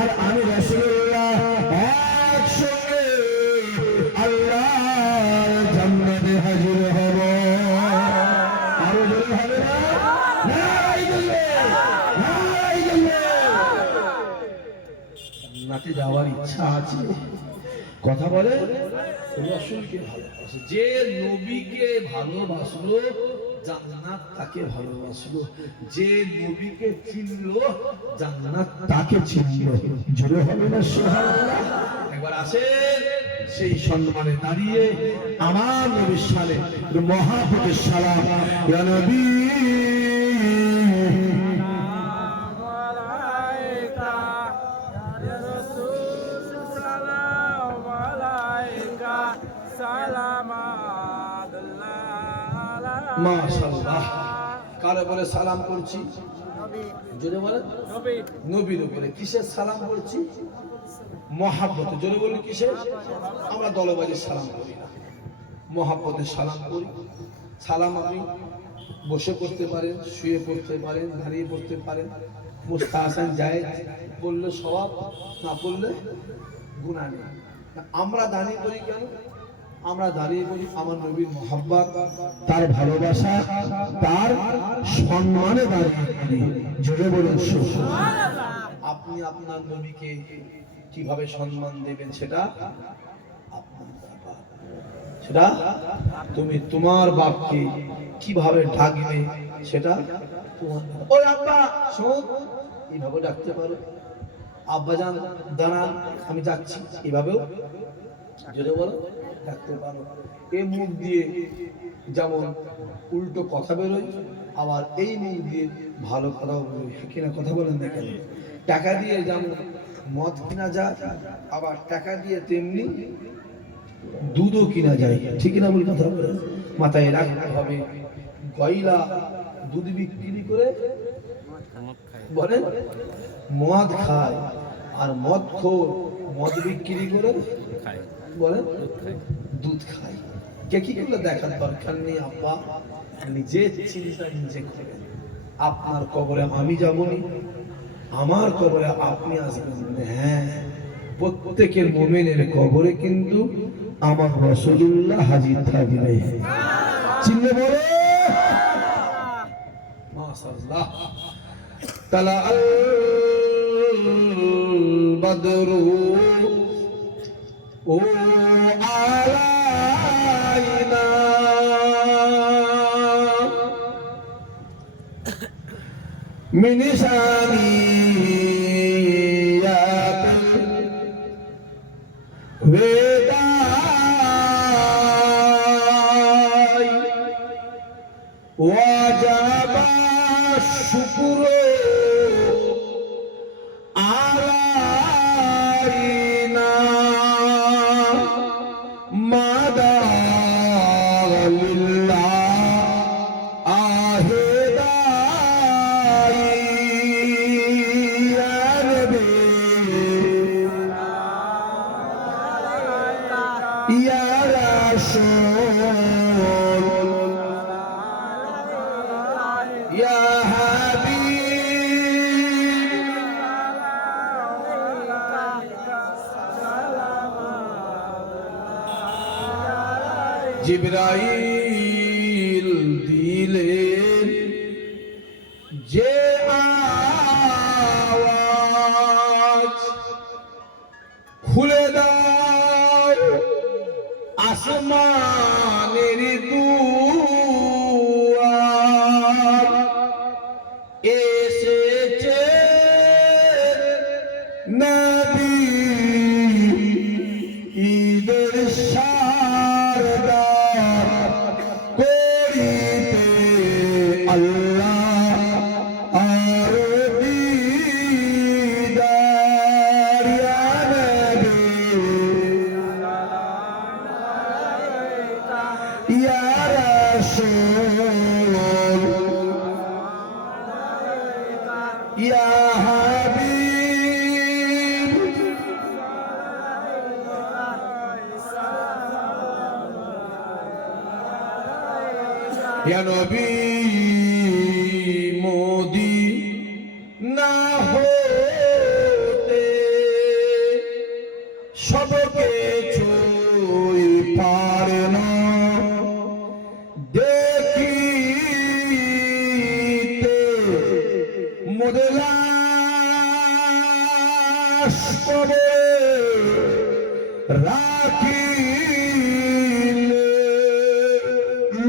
আর আমি রাসূলুল্লাহ একসঙ্গে আল্লাহর জান্নাতে হাজির হব। আরো জোরে হবে না? নারায়ে তাকবীর, নারায়ে তাকবীর। জান্নাতে যাওয়ার ইচ্ছা আছে, কথা বলে রাসূলকে ভালোবাসে। যে নবীকে ভালোবাসলো জান্নাত তাকে ভালোবাসলো, যে নবীকে চিনলো জান্নাত তাকে চিনলো। জোরে হবে না সুবহানাল্লাহ? একবার আসেন সেই সম্মানে দাঁড়িয়ে আমার নবীর শানে মহাপতের সালাম, ইয়া নবী মাশাআল্লাহ। কার উপরে সালাম করছি? জোরে বলেন, নবীর উপরে। কিসের সালাম করছি? মহাব্বতে। জোরে বলেন কিসের? আমরা দলবাজির সালাম করি না, মহাব্বতের সালাম করি। সালাম আপনি বসে করতে পারেন, শুয়ে পড়তে পারেন, দাঁড়িয়ে পড়তে পারেন, মুস্তাহসান জায়েজ, বললে সওয়াব, না বললে গুনাহ নেই। আমরা দাঁড়িয়ে করি কেন? আমরা দাঁড়িয়ে বলি আমার নবীর মহব্বত, তার ভালোবাসা, তার সম্মানে দাঁড়িয়ে করি। জোরে বলুন সুবহানাল্লাহ। আপনি আপনার নবীকে কিভাবে সম্মান দেবেন সেটা আপনার ব্যাপার, সেটা তুমি তোমার বাপকে কিভাবে ডাকবে সেটা তোমার। ওই আব্বা শোন, এইভাবে ডাকতে পারো। আব্বাজান দাঁড়ান আমি যাচ্ছি, এইভাবেও যদি বলো ডাকতে পারো। এই মুখ দিয়ে যেমন উল্টো কথা বেরোয়, আবার এই মুখ দিয়ে ভালো কথাও বেরোয়, কিনা কথা বলেন না কেন? টাকা দিয়ে যেমন মদ কিনা যায়, আবার টাকা দিয়ে তেমনি দুধও কিনা যায়, ঠিক না? বল কথা বলেন, মাথায় রাখতে হবে। গয়লা দুধ বিক্রি করে বলেন মদ খায় আর মদ খোর মদ বিক্রি করে বলেন দুধ খায় কে কি করলে দেখার দরকার নেই আব্বা নিজে চিন্তা নিজে করেন আপনার কবরে আমি যাবনি আমার কবরে আপনি আসবেন হ্যাঁ প্রত্যেকের মুমিনের কবরে কিন্তু আমার রাসূলুল্লাহ হাজির থাকবে চিনলে বলে মাশাআল্লাহ তালা আল বদরু ও আলাইনা من ثنيات الوداع وجب الشكر علينا مدى لله জিবরাইল দিলেন যে আওয়াজ খুলে দাও আসমানের দুয়ার এসেছে নবী ঈদের শারদার করিতে আল্লাহ আর দিদার ইয়া নবী ইয়া রাসূল ইয়া হাবিব ইয়া নবী মোদি না হতে সব কিছুই পারে না দেখিতে মুদলাস করে রাখিলে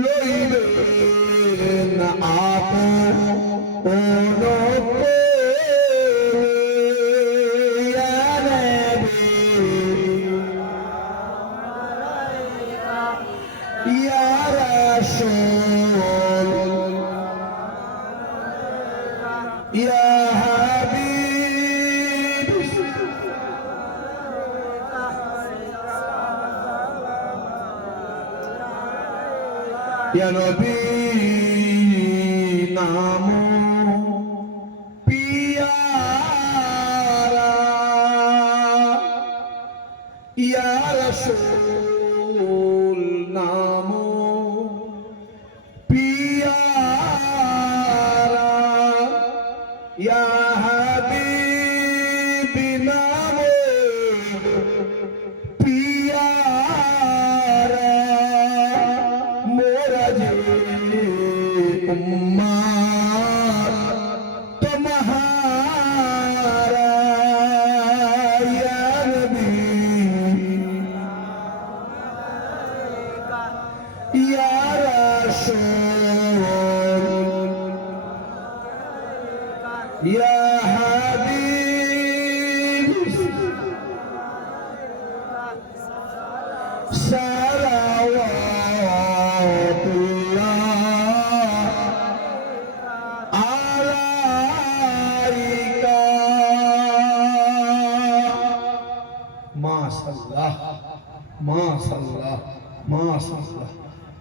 লইবেন আপন ইয়া রাসূল ইয়া হাবিব ইয়া নবী নাম পিয়ারা ইয়া রাসূল নাম পিয়ারা ইয়া হাবিব নাম পিয়ারা মোরা যে উম্মত তোমারা ইয়া নবী ইয়া রাসূল ইয়া হাবিব সালাওয়াতুল্লাহ আলাইকা মাশাআল্লাহ মাশাআল্লাহ মাশাআল্লাহ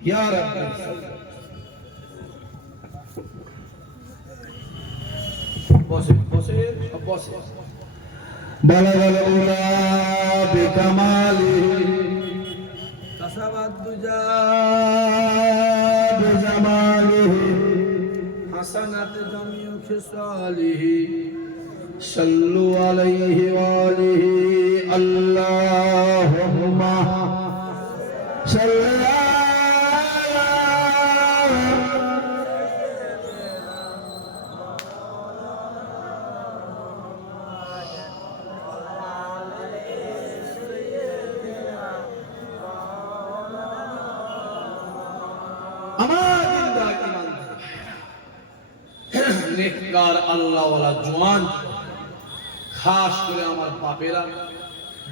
ইয়া রাব্বি বসে বসে সব বসে বলগল উলা বিকামালিহি কাসাবাদ দুজা বিজামালিহি হাসানাত জামিউ খিসালিহি সাল্লু আলাইহি ওয়া আলিহি আল্লাহুম্মা সাল্লি নেককার আল্লাহওয়ালা জওয়ান, খাস করে আমার বাপেরা,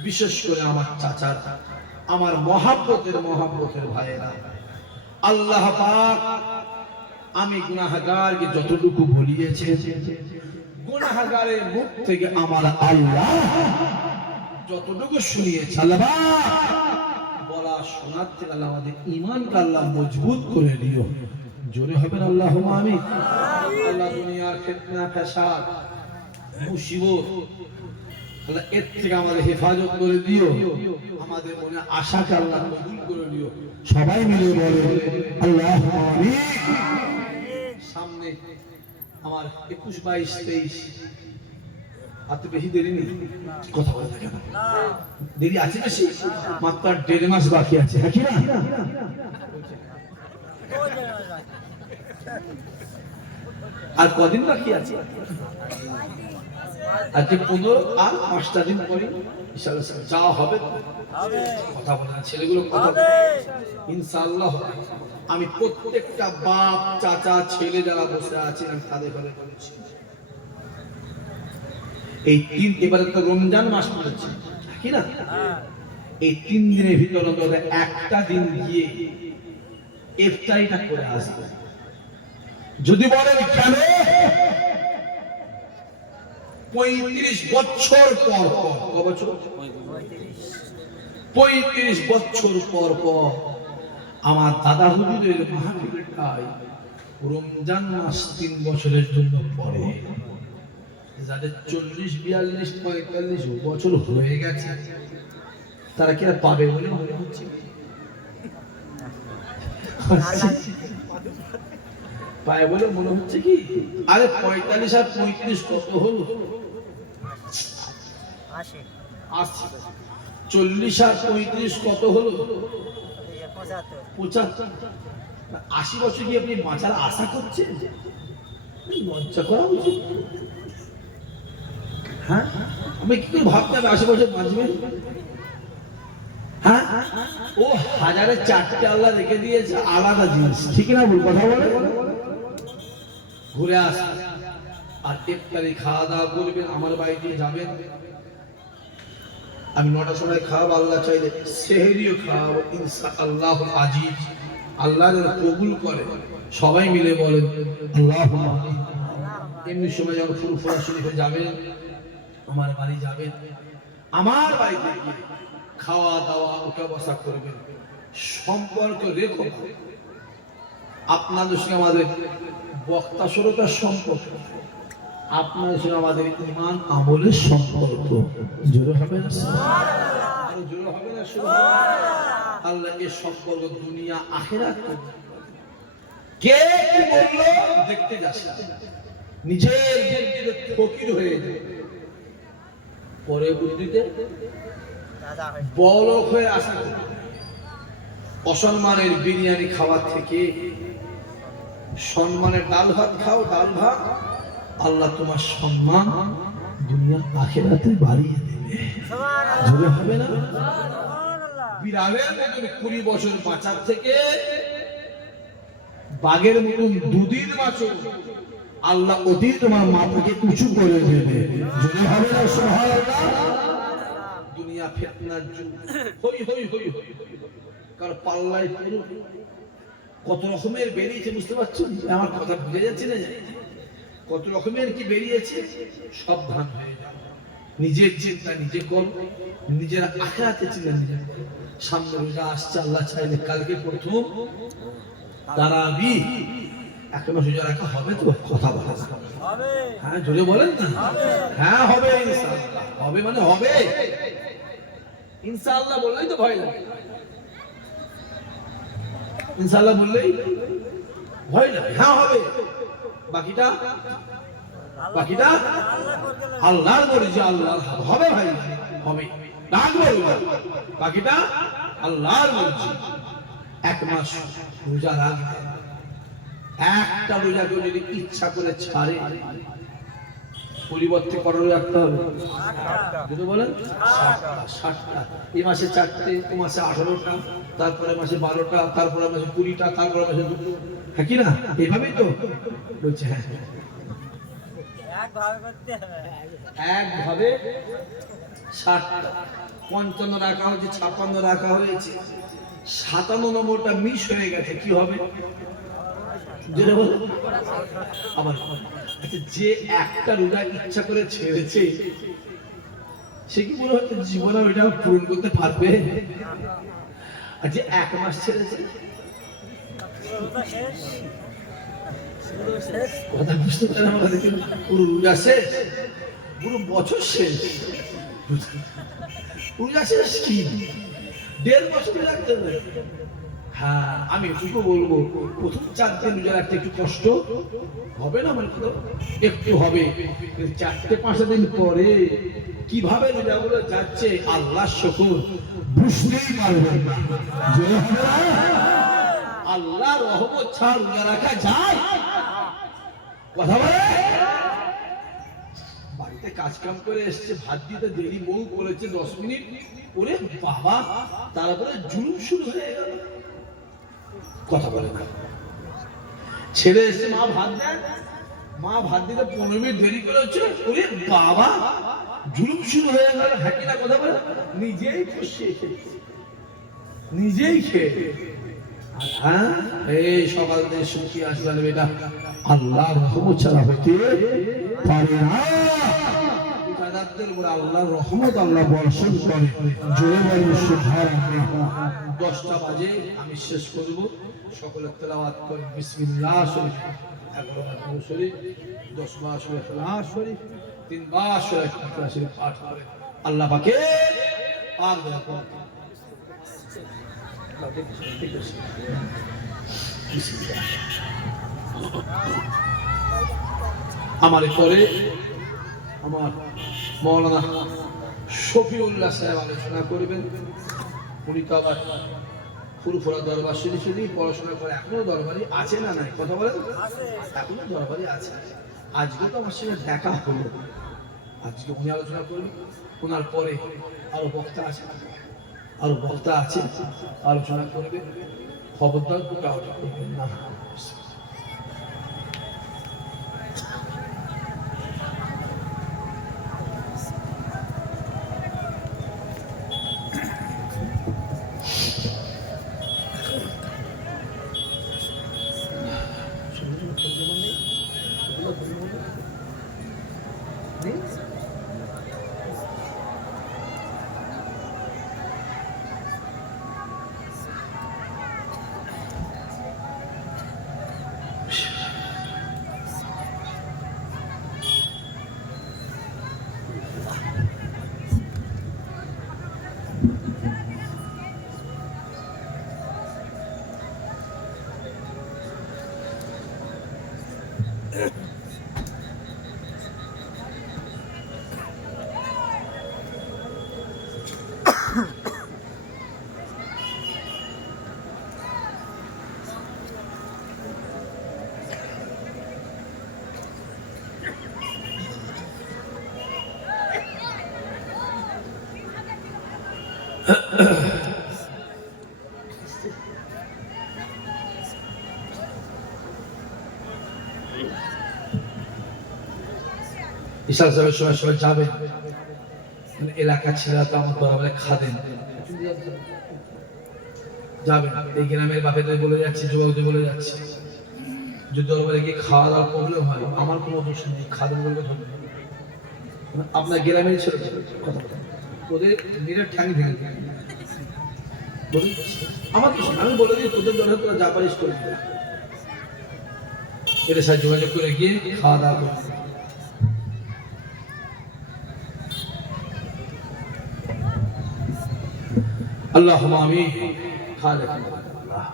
বিশেষ করে আমার চাচারা, আমার মহাব্বতের ভাইয়েরা, আল্লাহ পাক আমি গুনাহগারকে যতটুকু বলিয়েছে, গুনাহগারের মুখ থেকে আমার আল্লাহ যতটুকু শুনিয়েছে, আল্লাহ বলা শোনার থেকে আল্লাহ আমাদের ঈমানকে আল্লাহ মজবুত করে দিও। জোরে হবেন আল্লাহুম্মা আমিন। আল্লাহ দুনিয়ার ফিতনা ফাসাদ মুসিবত আল্লাহ এর থেকে আমাদের হেফাজত করে দিও, আমাদের মনে আশাকে আল্লাহ কবুল করে দিও। সবাই মিলে বলে আল্লাহুম্মা আমিন। সামনে আমার 21, 22, 23 আর তো বেশি দেরি নেই, কথা বলা থাকে না, দেরি আছে বেশি, মাত্র 1.5 মাস বাকি আছে, হ্যাঁ কি না? আর কদিন বাকি আছে? আজকে 15 আর 5টা দিন পরে ইনশাআল্লাহ যাওয়া হবে। কথা বলে না ছেলেগুলো, কথা ইনশাআল্লাহ আমি প্রত্যেকটা বাপ চাচা ছেলে যারা বসে আছে আমি তাদের ঘরে বলেছি, এই এবারে তো রমজান মাস পড়েছে কি না, এই 3 দিনের ভিতরে অন্তত একটা দিন গিয়ে ইফতারিটা করে আসবে। যদি বলেন কেন, 35 বছর পর পর, কত বছর? 35 বছর পর পর আমার দাদা হুজুরের মাহফিলটাই রমজান মাস 3 বছরের জন্য পড়ে। যাদের 40, 42, 45 বছর হয়ে গেছে তারা কি আর পাবে বলে মনে হচ্ছে? পায় বলে মনে হচ্ছে কি? আরে 45 আর 35 কত হলো? 80। 40 আর 35 কত হলো? 75। 80 বছর কি আপনি বাঁচার আশা করছেন? লজ্জা করা উচিত। হ্যাঁ, আমি কি করে ভাবতে হবে 80 বছর বাঁচবেন? হ্যাঁ, ও হাজারে 4টে আল্লাহ রেখে দিয়েছে, আলাদা জিনিস, ঠিক না? ভুল কথা বলে ঘুরে আস আর ইফতারি খাওয়া দাওয়া করবেন, আমার বাড়িতে যাবেন, আমি 9টার সময় খাওয়াবো, আল্লাহ চাইলে সেহরিও খাওয়াবো ইনশাআল্লাহ আজিজ। আল্লাহ যেন কবুল করে, সবাই মিলে বলেন আল্লাহুম্মা আমিন। এমনি সময় যখন ফুরফুরা শরীফে যাবেন, আমার বাড়ি যাবেন, আমার বাড়িতে গিয়ে খাওয়া দাওয়া উঠা বসা করবেন, সম্পর্ক রেখো। আপনাদের সঙ্গে আমাদের বক্তা শ্রোতার সম্পর্ক, আপনাদের সঙ্গে আমাদের ঈমান আমলের সম্পর্ক। জোরে হবে না? জোরে হবে না? আল্লাহ এই সম্পর্ক দুনিয়া আখিরাত কে কি বললো দেখতে যাচ্ছে, নিজের বুদ্ধিতে ফকির হয়ে যায়, পরে বুদ্ধিতে বড় হয়ে আসা। অসম্মানের বিরিয়ানি খাওয়ার থেকে সম্মানের ডাল ভাত খাও, ডাল ভাত, আল্লাহ তোমার সম্মান দুনিয়া আখিরাতে বাড়িয়ে দেবে। জোরে হবে না? বিড়ালের মতন 20 বছর বাঁচার থেকে বাঘের মতন 2 দিন বাঁচো, আল্লাহ অতি তোমার মাথাকে উঁচু করে দেবে। জোরে হবে না? সুবহানাল্লাহ। দুনিয়া ফিতনার যুগ, হই হই হই হই, কার পাল্লাই পুরো কত রকমের বেরিয়েছে, বুঝতে পারছেন? আমার কথা বুঝে যাচ্ছে না? কত রকমের কি বেরিয়েছে, সাবধান হয়ে যাও। নিজের চিন্তা নিজে কর, নিজের আখিরাতে চিন্তা নিজে কর। সামনে রোজা আসছে, আল্লাহ চাইলে কালকে প্রথম তারাবি, একটা মাস রোজা রাখা হবে তো? কথা বলে না। হ্যাঁ জোরে বলেন না। হ্যাঁ হবে ইনশাআল্লাহ। হবে মানে হবে, ইনশাআল্লাহ বললেই তো ভয় লাগে। ইনশাআল্লাহ বললেই ভয় লাগে। হ্যাঁ হবে, বাকিটা আল্লাহর মর্জি, আল্লাহর হবে ভাই, হবে ডাক বলবো, বাকিটা আল্লাহর মর্জি। এক মাস রোজা রাখবে, একটা রোজা কেউ যদি ইচ্ছা করে ছাড়ে, পরিবর্তে করারও একটা হবে, যদি বলেন 60টা, এই মাসে 4টে, ও মাসে 18টা, তারপরে মাসে 12টা, তারপরে মাসে 20টা, তারপরে মাসে 2টো, হ্যাঁ কি না? এইভাবেই তো বলছে। হ্যাঁ একভাবে 60টা, 55 রাখা হয়েছে, 56 রাখা হয়েছে, 57 নম্বরটা মিস হয়ে গেছে, কি হবে? যেটা বল আবার। আচ্ছা, যে একটা রোজা ইচ্ছা করে ছেড়েছে, সে কি মনে হচ্ছে জীবনে ওইটা পূরণ করতে পারবে? আর যে 1 মাস ছেড়েছে, কথা বুঝতে পারেন আমাদের, পুরো রোজা শেষ, পুরো বছর শেষ, রোজা শেষ কি 1.5 বছর লাগতে হবে। হ্যাঁ আমি এটুকু বলবো, প্রথম 4 দিন রোজা রাখতে একটু কষ্ট হবে না, মানে একটু হবে, 4-5 দিন পরে কিভাবে রোজাগুলো যাচ্ছে আল্লাহর শুকর বুঝতেই পারবেন না। জোরে হবে না? আল্লাহর রহমত ছাড়া রোজা রাখা যায়? কথা বলে। বাড়িতে কাজ কাম করে এসছে, ভাত দিতে দেরি, বউ বলেছে 10 মিনিট, ওরে বাবা, তারপরে জুলুম শুরু হয়ে গেল। কথা বলে না। ছেলে এসে মা ভাত দেন, মা ভাত দিতে 15 মিনিট দেরি করে হচ্ছে, ওরে বাবা, জুলুম শুরু হয়ে গেল। হ্যাঁ কিনা? কথা বলে। নিজেই ফসিয়ে খেয়েছে, নিজেই খেয়ে। হ্যাঁ এই সকাল থেকে সুখী আসলে এটা আল্লাহর রহমত ছাড়া হইতে পারে না। ঠিকাদারদের উপর আল্লাহর রহমত আল্লাহ বর্ষণ করে। জোরে বলেন সুবহানাল্লাহ। 10টা বাজে আমি শেষ করব, সকলে তেলাওয়াত করে বিসমিল্লাহ শরীফ 11 বার শরীফ, 10 বার শরীফ ইখলাস শরীফ, 3 বার শরীফ ইখলাস শরীফ পাঠ করে আল্লাহ পাকে পাক করে। আমার পরে আমার মৌলানা শফিউল্লাহ সাহেব আলোচনা করবেন। উনি তো আবার ফুরফুরা দরবার শরীফে পড়াশোনা করে, এখনো দরবারি আছে না নাই? কথা বলেন, এখনো দরবারি আছে। আজকে তো আমার সঙ্গে দেখা হলো, আজকে উনি আলোচনা করবেন। ওনার পরে আরো বক্তা আছে, আলোচনা করবে। খবরদার কাউকে করবেন না। ইশাক সাহেবের সময় সবাই যাবে, এলাকার ছেলেরা তো আমার দরবারে খাদেন যাবে। এই গ্রামের বাপেদের বলে যাচ্ছে, যুবকদের বলে যাচ্ছে, যদি দরবারে গিয়ে খাওয়া দাওয়ার প্রবলেম হয়, আমার কোনো দোষ নেই, খাদেন বলবে ধরবে। আপনার গ্রামের ছেলে কথা ওদের নিজের ঠ্যাং ভেঙে আমার দোষ, আমি বলে দিই তোদের দরকার, তোরা যা পারিস করে। এর সাথে যোগাযোগ করে গিয়ে খাওয়া দাওয়া করতে। اللهم آمين. خالق الله.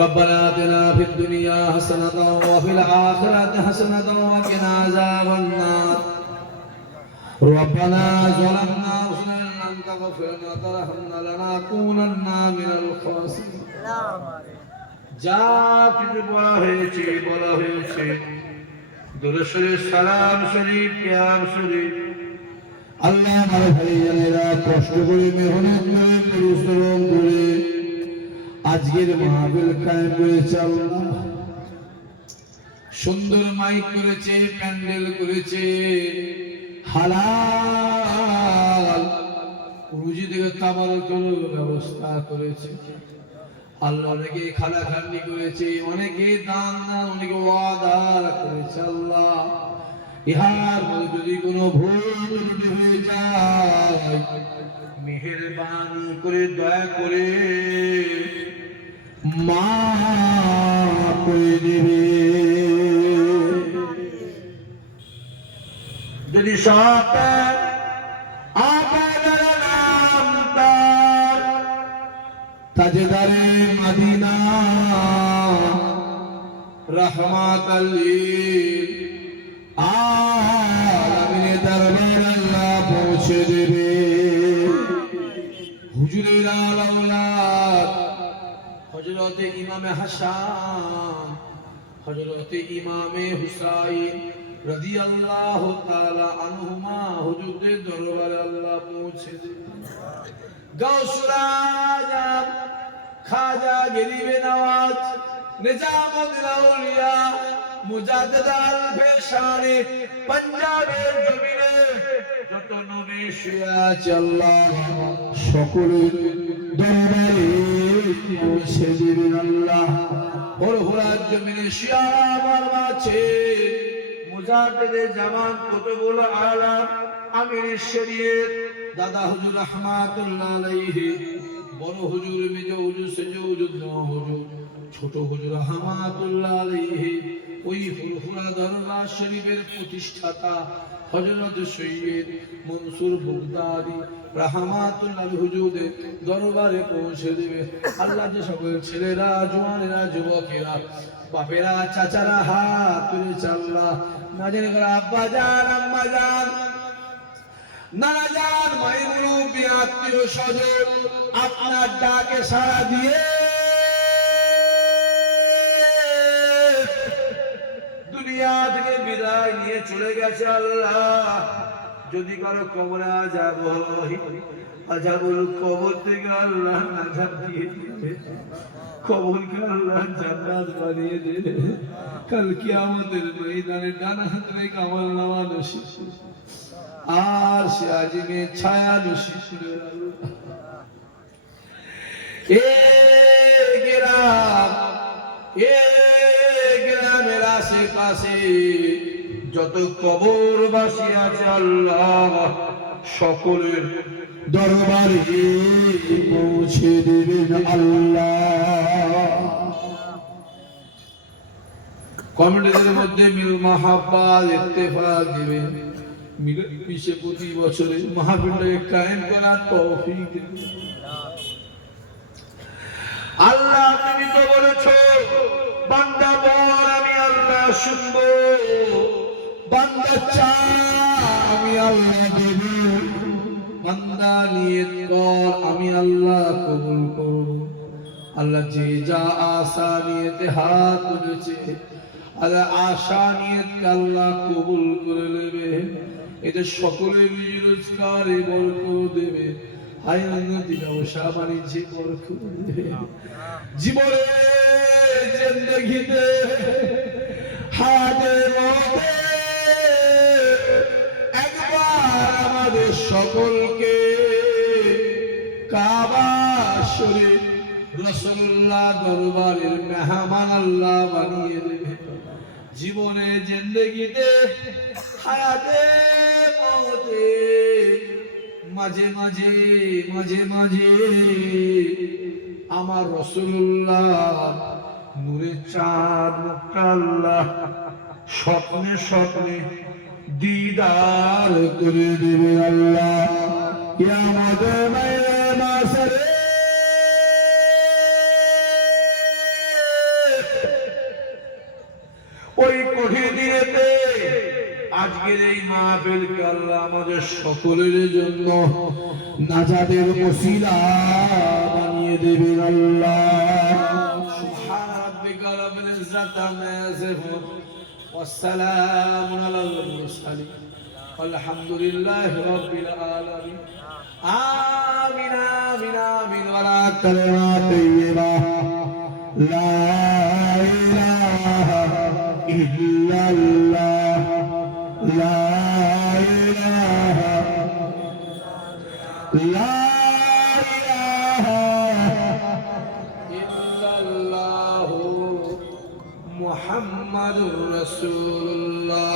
ربنا آتنا في الدنيا حسنة وفي الآخرة حسنة وقنا عذاب النار. ربنا ظلمنا أنفسنا إن لم تغفر لنا وترحمنا لنكونن من الخاسرين. যা কিছু বলা হয়েছে দুরূদ শরীফ, সালাম শরীফ, কিয়াম শরীফ আল্লাহ আমার ভাইজানেরা কষ্ট করে মেহনত করে পরিশ্রম করে আজকের মাহফিল কায়েম করেছে। আল্লাহ সুন্দর মাইক করেছে, প্যান্ডেল করেছে, হালাল রুজি থেকে তাবারকের ব্যবস্থা করেছে। আল্লাহ অনেকে খানাখান্ডি করেছে, অনেকে দান অনেকে ওয়াদা করেছে। আল্লাহ ইহার মধ্যে যদি কোনো ভুল ত্রুটি হয়ে যায় মেহেরবানি করে দয়া করে মাফ করে দেবে। যদি সৎ আপনার নাম তার তাজদারে মদিনা রহমাতাল লিল আলামিনের দরবার আল্লাহ পৌঁছে দেবে। হুজুরের আওলাদ হযরত ইমামে হাসান, হযরত ইমামে হুসাইন রাদিয়াল্লাহু তাআলা আনহুমা হুজুরের দরবারে আল্লাহ পৌঁছে দেবে। গাউসুল আজম খাজা গরিবে নওয়াজ নিজামুদ্দিন আউলিয়া মুজাদ্দিদ আল-ফেশানি পাঞ্জাবের জমিনে যত নবী শুয়ে আছে আল্লাহ সকলের দরবারে পৌঁছে দিবেন। আল্লাহ বড়হুরার জমিনে শুয়ে আমার মাঝে মুজাদ্দিদ জামান কুতুবুল আলাম আমির শরীয়ত দাদা হুজুর রহমাতুল্লাহ আলাইহি, বড় হুজুর, মেজ হুজুর, সেজ হুজুর, হুজুর, ছোট হুজুর রহমাতুল্লাহ আলাইহি, ওই ফুরফুরা দরবার শরীফের প্রতিষ্ঠাতা হযরত সৈয়দ মনসুর বুগদাদি রহমাতুল্লাহ হুজুরের দরবারে পৌঁছে দেবে। আল্লাহ যে সকল ছেলেরা, জওয়ানেরা, যুবকেরা, বাপেরা, চাচারা হাত তুলেছে আল্লাহ না জানি করে আব্বা জান, আম্মা জান, নানা জান, ভাই মুরব্বি, আত্মীয় স্বজন আপনার ডাকে সাড়া দিয়ে দুনিয়া থেকে বিদায় নিয়ে চলে গেছে। আল্লাহ যদি কারো কবরে আযাবুল কবর থেকে আল্লাহ নাজাত দিয়ে দিবে, কবরকে আল্লাহ জান্নাত বানিয়ে দেবে। কাল কিয়ামতের ময়দানে ডান হাত রেখে আমলনামা নসিব আর সে আজিমে ছায়া নসিব করে। গ্রামের আশেপাশে যত কবরবাসী আছে আল্লাহ সকলের দরবারে পৌঁছে দেবেন। আল্লাহ কমিটিদের মধ্যে মিল মাহাব্বাত ইত্তেফাক দিবেন, মিলে মিশে প্রতি বছরে মাহফিলটাকে কায়েম করার তৌফিক দিবেন। আল্লাহ তুমি তো বলেছো বান্দা বল আমি আল্লাহ শুনবো, বান্দা চায় আমি আল্লাহ দেব, বান্দা নিয়ত কর আমি আল্লাহ কবুল করব। আল্লাহ যে যা আশা নিয়েতে হাত তুলেছে আল্লাহ আশা নিয়তকে আল্লাহ কবুল করে নেবে। এতে সকলের রোজগারে বরকত দেবে, হায় উন্নতি ব্যবসা বাণিজ্যে বরকত দেবে। জীবনে জিন্দেগিতে হাতে মতে একবার আমাদের সকলকে কাবা শরীফ রাসূলুল্লাহ দরবারের মেহমান আল্লাহ বানিয়ে দেবে। জীবনে জিন্দেগিতে হায়াতে মতে মাঝে মাঝে মাঝে মাঝে আমার রাসূলুল্লাহ নূরের চাঁদ মুখটা আল্লাহ স্বপ্নে স্বপ্নে দিদার করে দেবে আল্লাহ। কিয়ামতের মাসরে ওই কঠিন দিনেতে আজকের এই মাহফিলকে আল্লাহ আমাদের সকলের জন্য নাজাতের ওসিলা বানিয়ে দেবেন আল্লাহ। সুবহান রাব্বিকা রাব্বিল ইজ্জাতি আম্মা ইয়াসিফুন ওয়াস সালামুন আলাল মুরসালিন আলহামদুলিল্লাহি রাব্বিল আলামিন। আমিন আমিন আমিন ওয়া লা কালিমা তাইয়্যিবা লা ইলাহা ইল্লাল্লাহ লা ইলাহা ইল্লাল্লাহ মুহাম্মাদুর রাসূলুল্লাহ।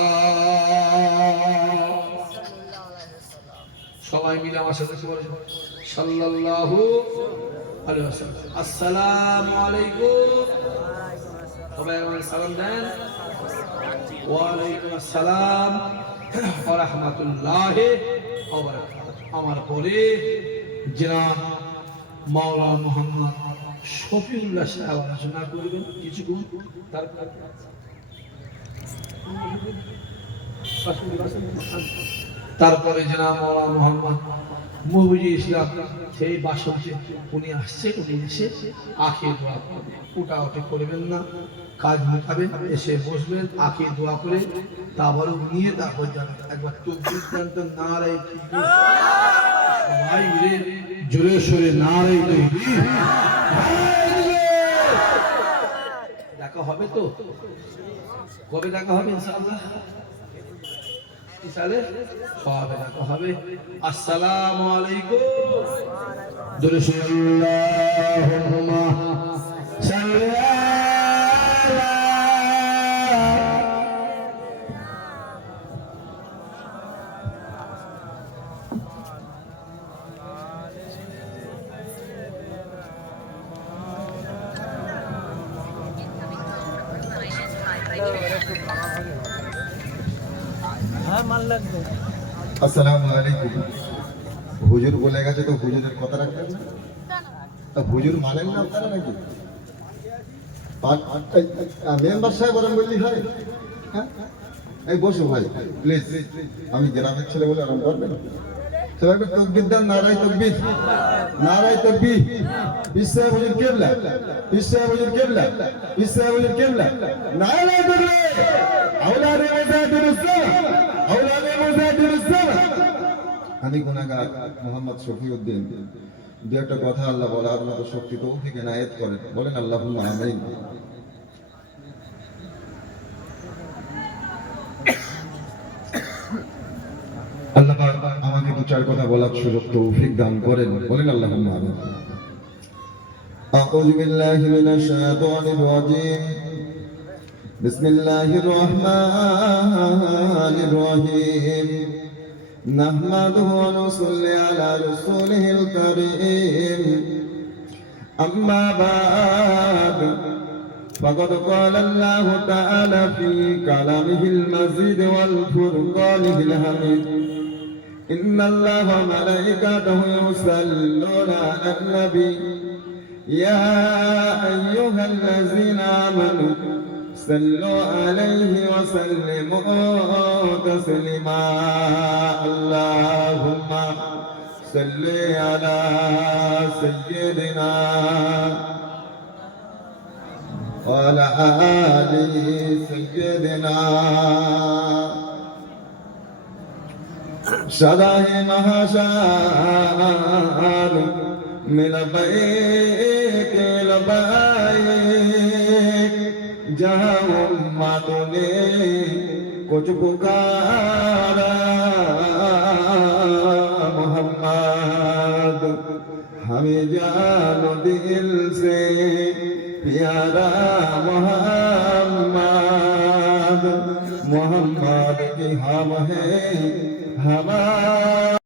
সবাই মিলে আমার সাথে বলেন সাল্লাল্লাহু আলাইহি ওয়াসাল্লাম। আসসালামু আলাইকুম। সবাই আমাকে সালাম দেন। ওয়া আলাইকুম আসসালাম ওয়া রাহমাতুল্লাহি ওয়া বারাকাতুহু। আমার পরে জনাব মাওলানা মুহাম্মদ শফিউল্লাহ সাহেব আলোচনা করবেন কিছুক্ষণ। তারপরে জনাব মাওলানা মুহাম্মদ মুহিবুল ইসলাম সেই বাসন্তে উনি আসছে, উনি এসে আখির দোয়া করবেন। উঠাউঠি করবেন না, কাজ মেটাবেন, এসে বসবেন, আখির দোয়া করে তারপরে নিয়ে তারপর যাবেন। একবার তকবীর দেন তো নারে তাকবীর। সবাই মিলে জোরে সোরে নারে তাকবীর। দেখা হবে তো? কবে দেখা হবে? ইনশাআল্লাহ সবে দেখা হবে। আসসালামু আলাইকুম। জোরে সোরে আল্লাহুম্মা সাল্লি আসসালামু আলাইকুম। হুজুর বলে গেছে তো হুজুরের কথা রাখবেন না? হুজুর মানেন না আপনারা নাকি? মেম্বার সাহেব ওরম বললি হয়? হ্যাঁ, এই বসো ভাই প্লিজ। আমি গ্রামের ছেলে বলে আরাম করবেন। সবাই তকবীর দেন, নারায়ে তকবীর, নারায়ে তকবীর। বিশ্ব হুজুর কিবলা, বিশ্ব হুজুর কিবলা, বিশ্ব হুজুর কিবলা। নারায়ে তকবীর। আওলাদে মুজাহিদুল ইসলাম, আওলাদে মুজাহিদুল ইসলাম। আমি গুনাহগার মোহাম্মদ শফিউদ্দিন দু একটা কথা আল্লাহ বলার মতো শক্তি তৌফিক এনায়েত করেন। বলেন আল্লাহুম্মা আমিন। আল্লাহ আমাকে দু চার কথা বলার সুযোগ তৌফিক দান করেন। বলেন আল্লাহুম্মা আমিন। আউযু বিল্লাহি মিনাশ শাইতানির রাজীম। বিসমিল্লাহির রহমানির রহিম। নাহমাদুহু ওয়া নুসাল্লি আলা রাসূলিহিল কারীম। আম্মা বা'দ। فقد قال الله تعالى في كلامه المجيد والفرقانه الحميد إن الله وملائكته يصلون على النبي يا أيها الذين آمنوا صلوا عليه وسلموا تسليما اللهم صل على سيدنا وعلى آل سيدنا شرح مهشان من بيك لبيك جہاں امتوں نے کچھ پکارا محمد ہمیں جان و دل سے پیارا محمد محمد کی ہم ہیں ہمارا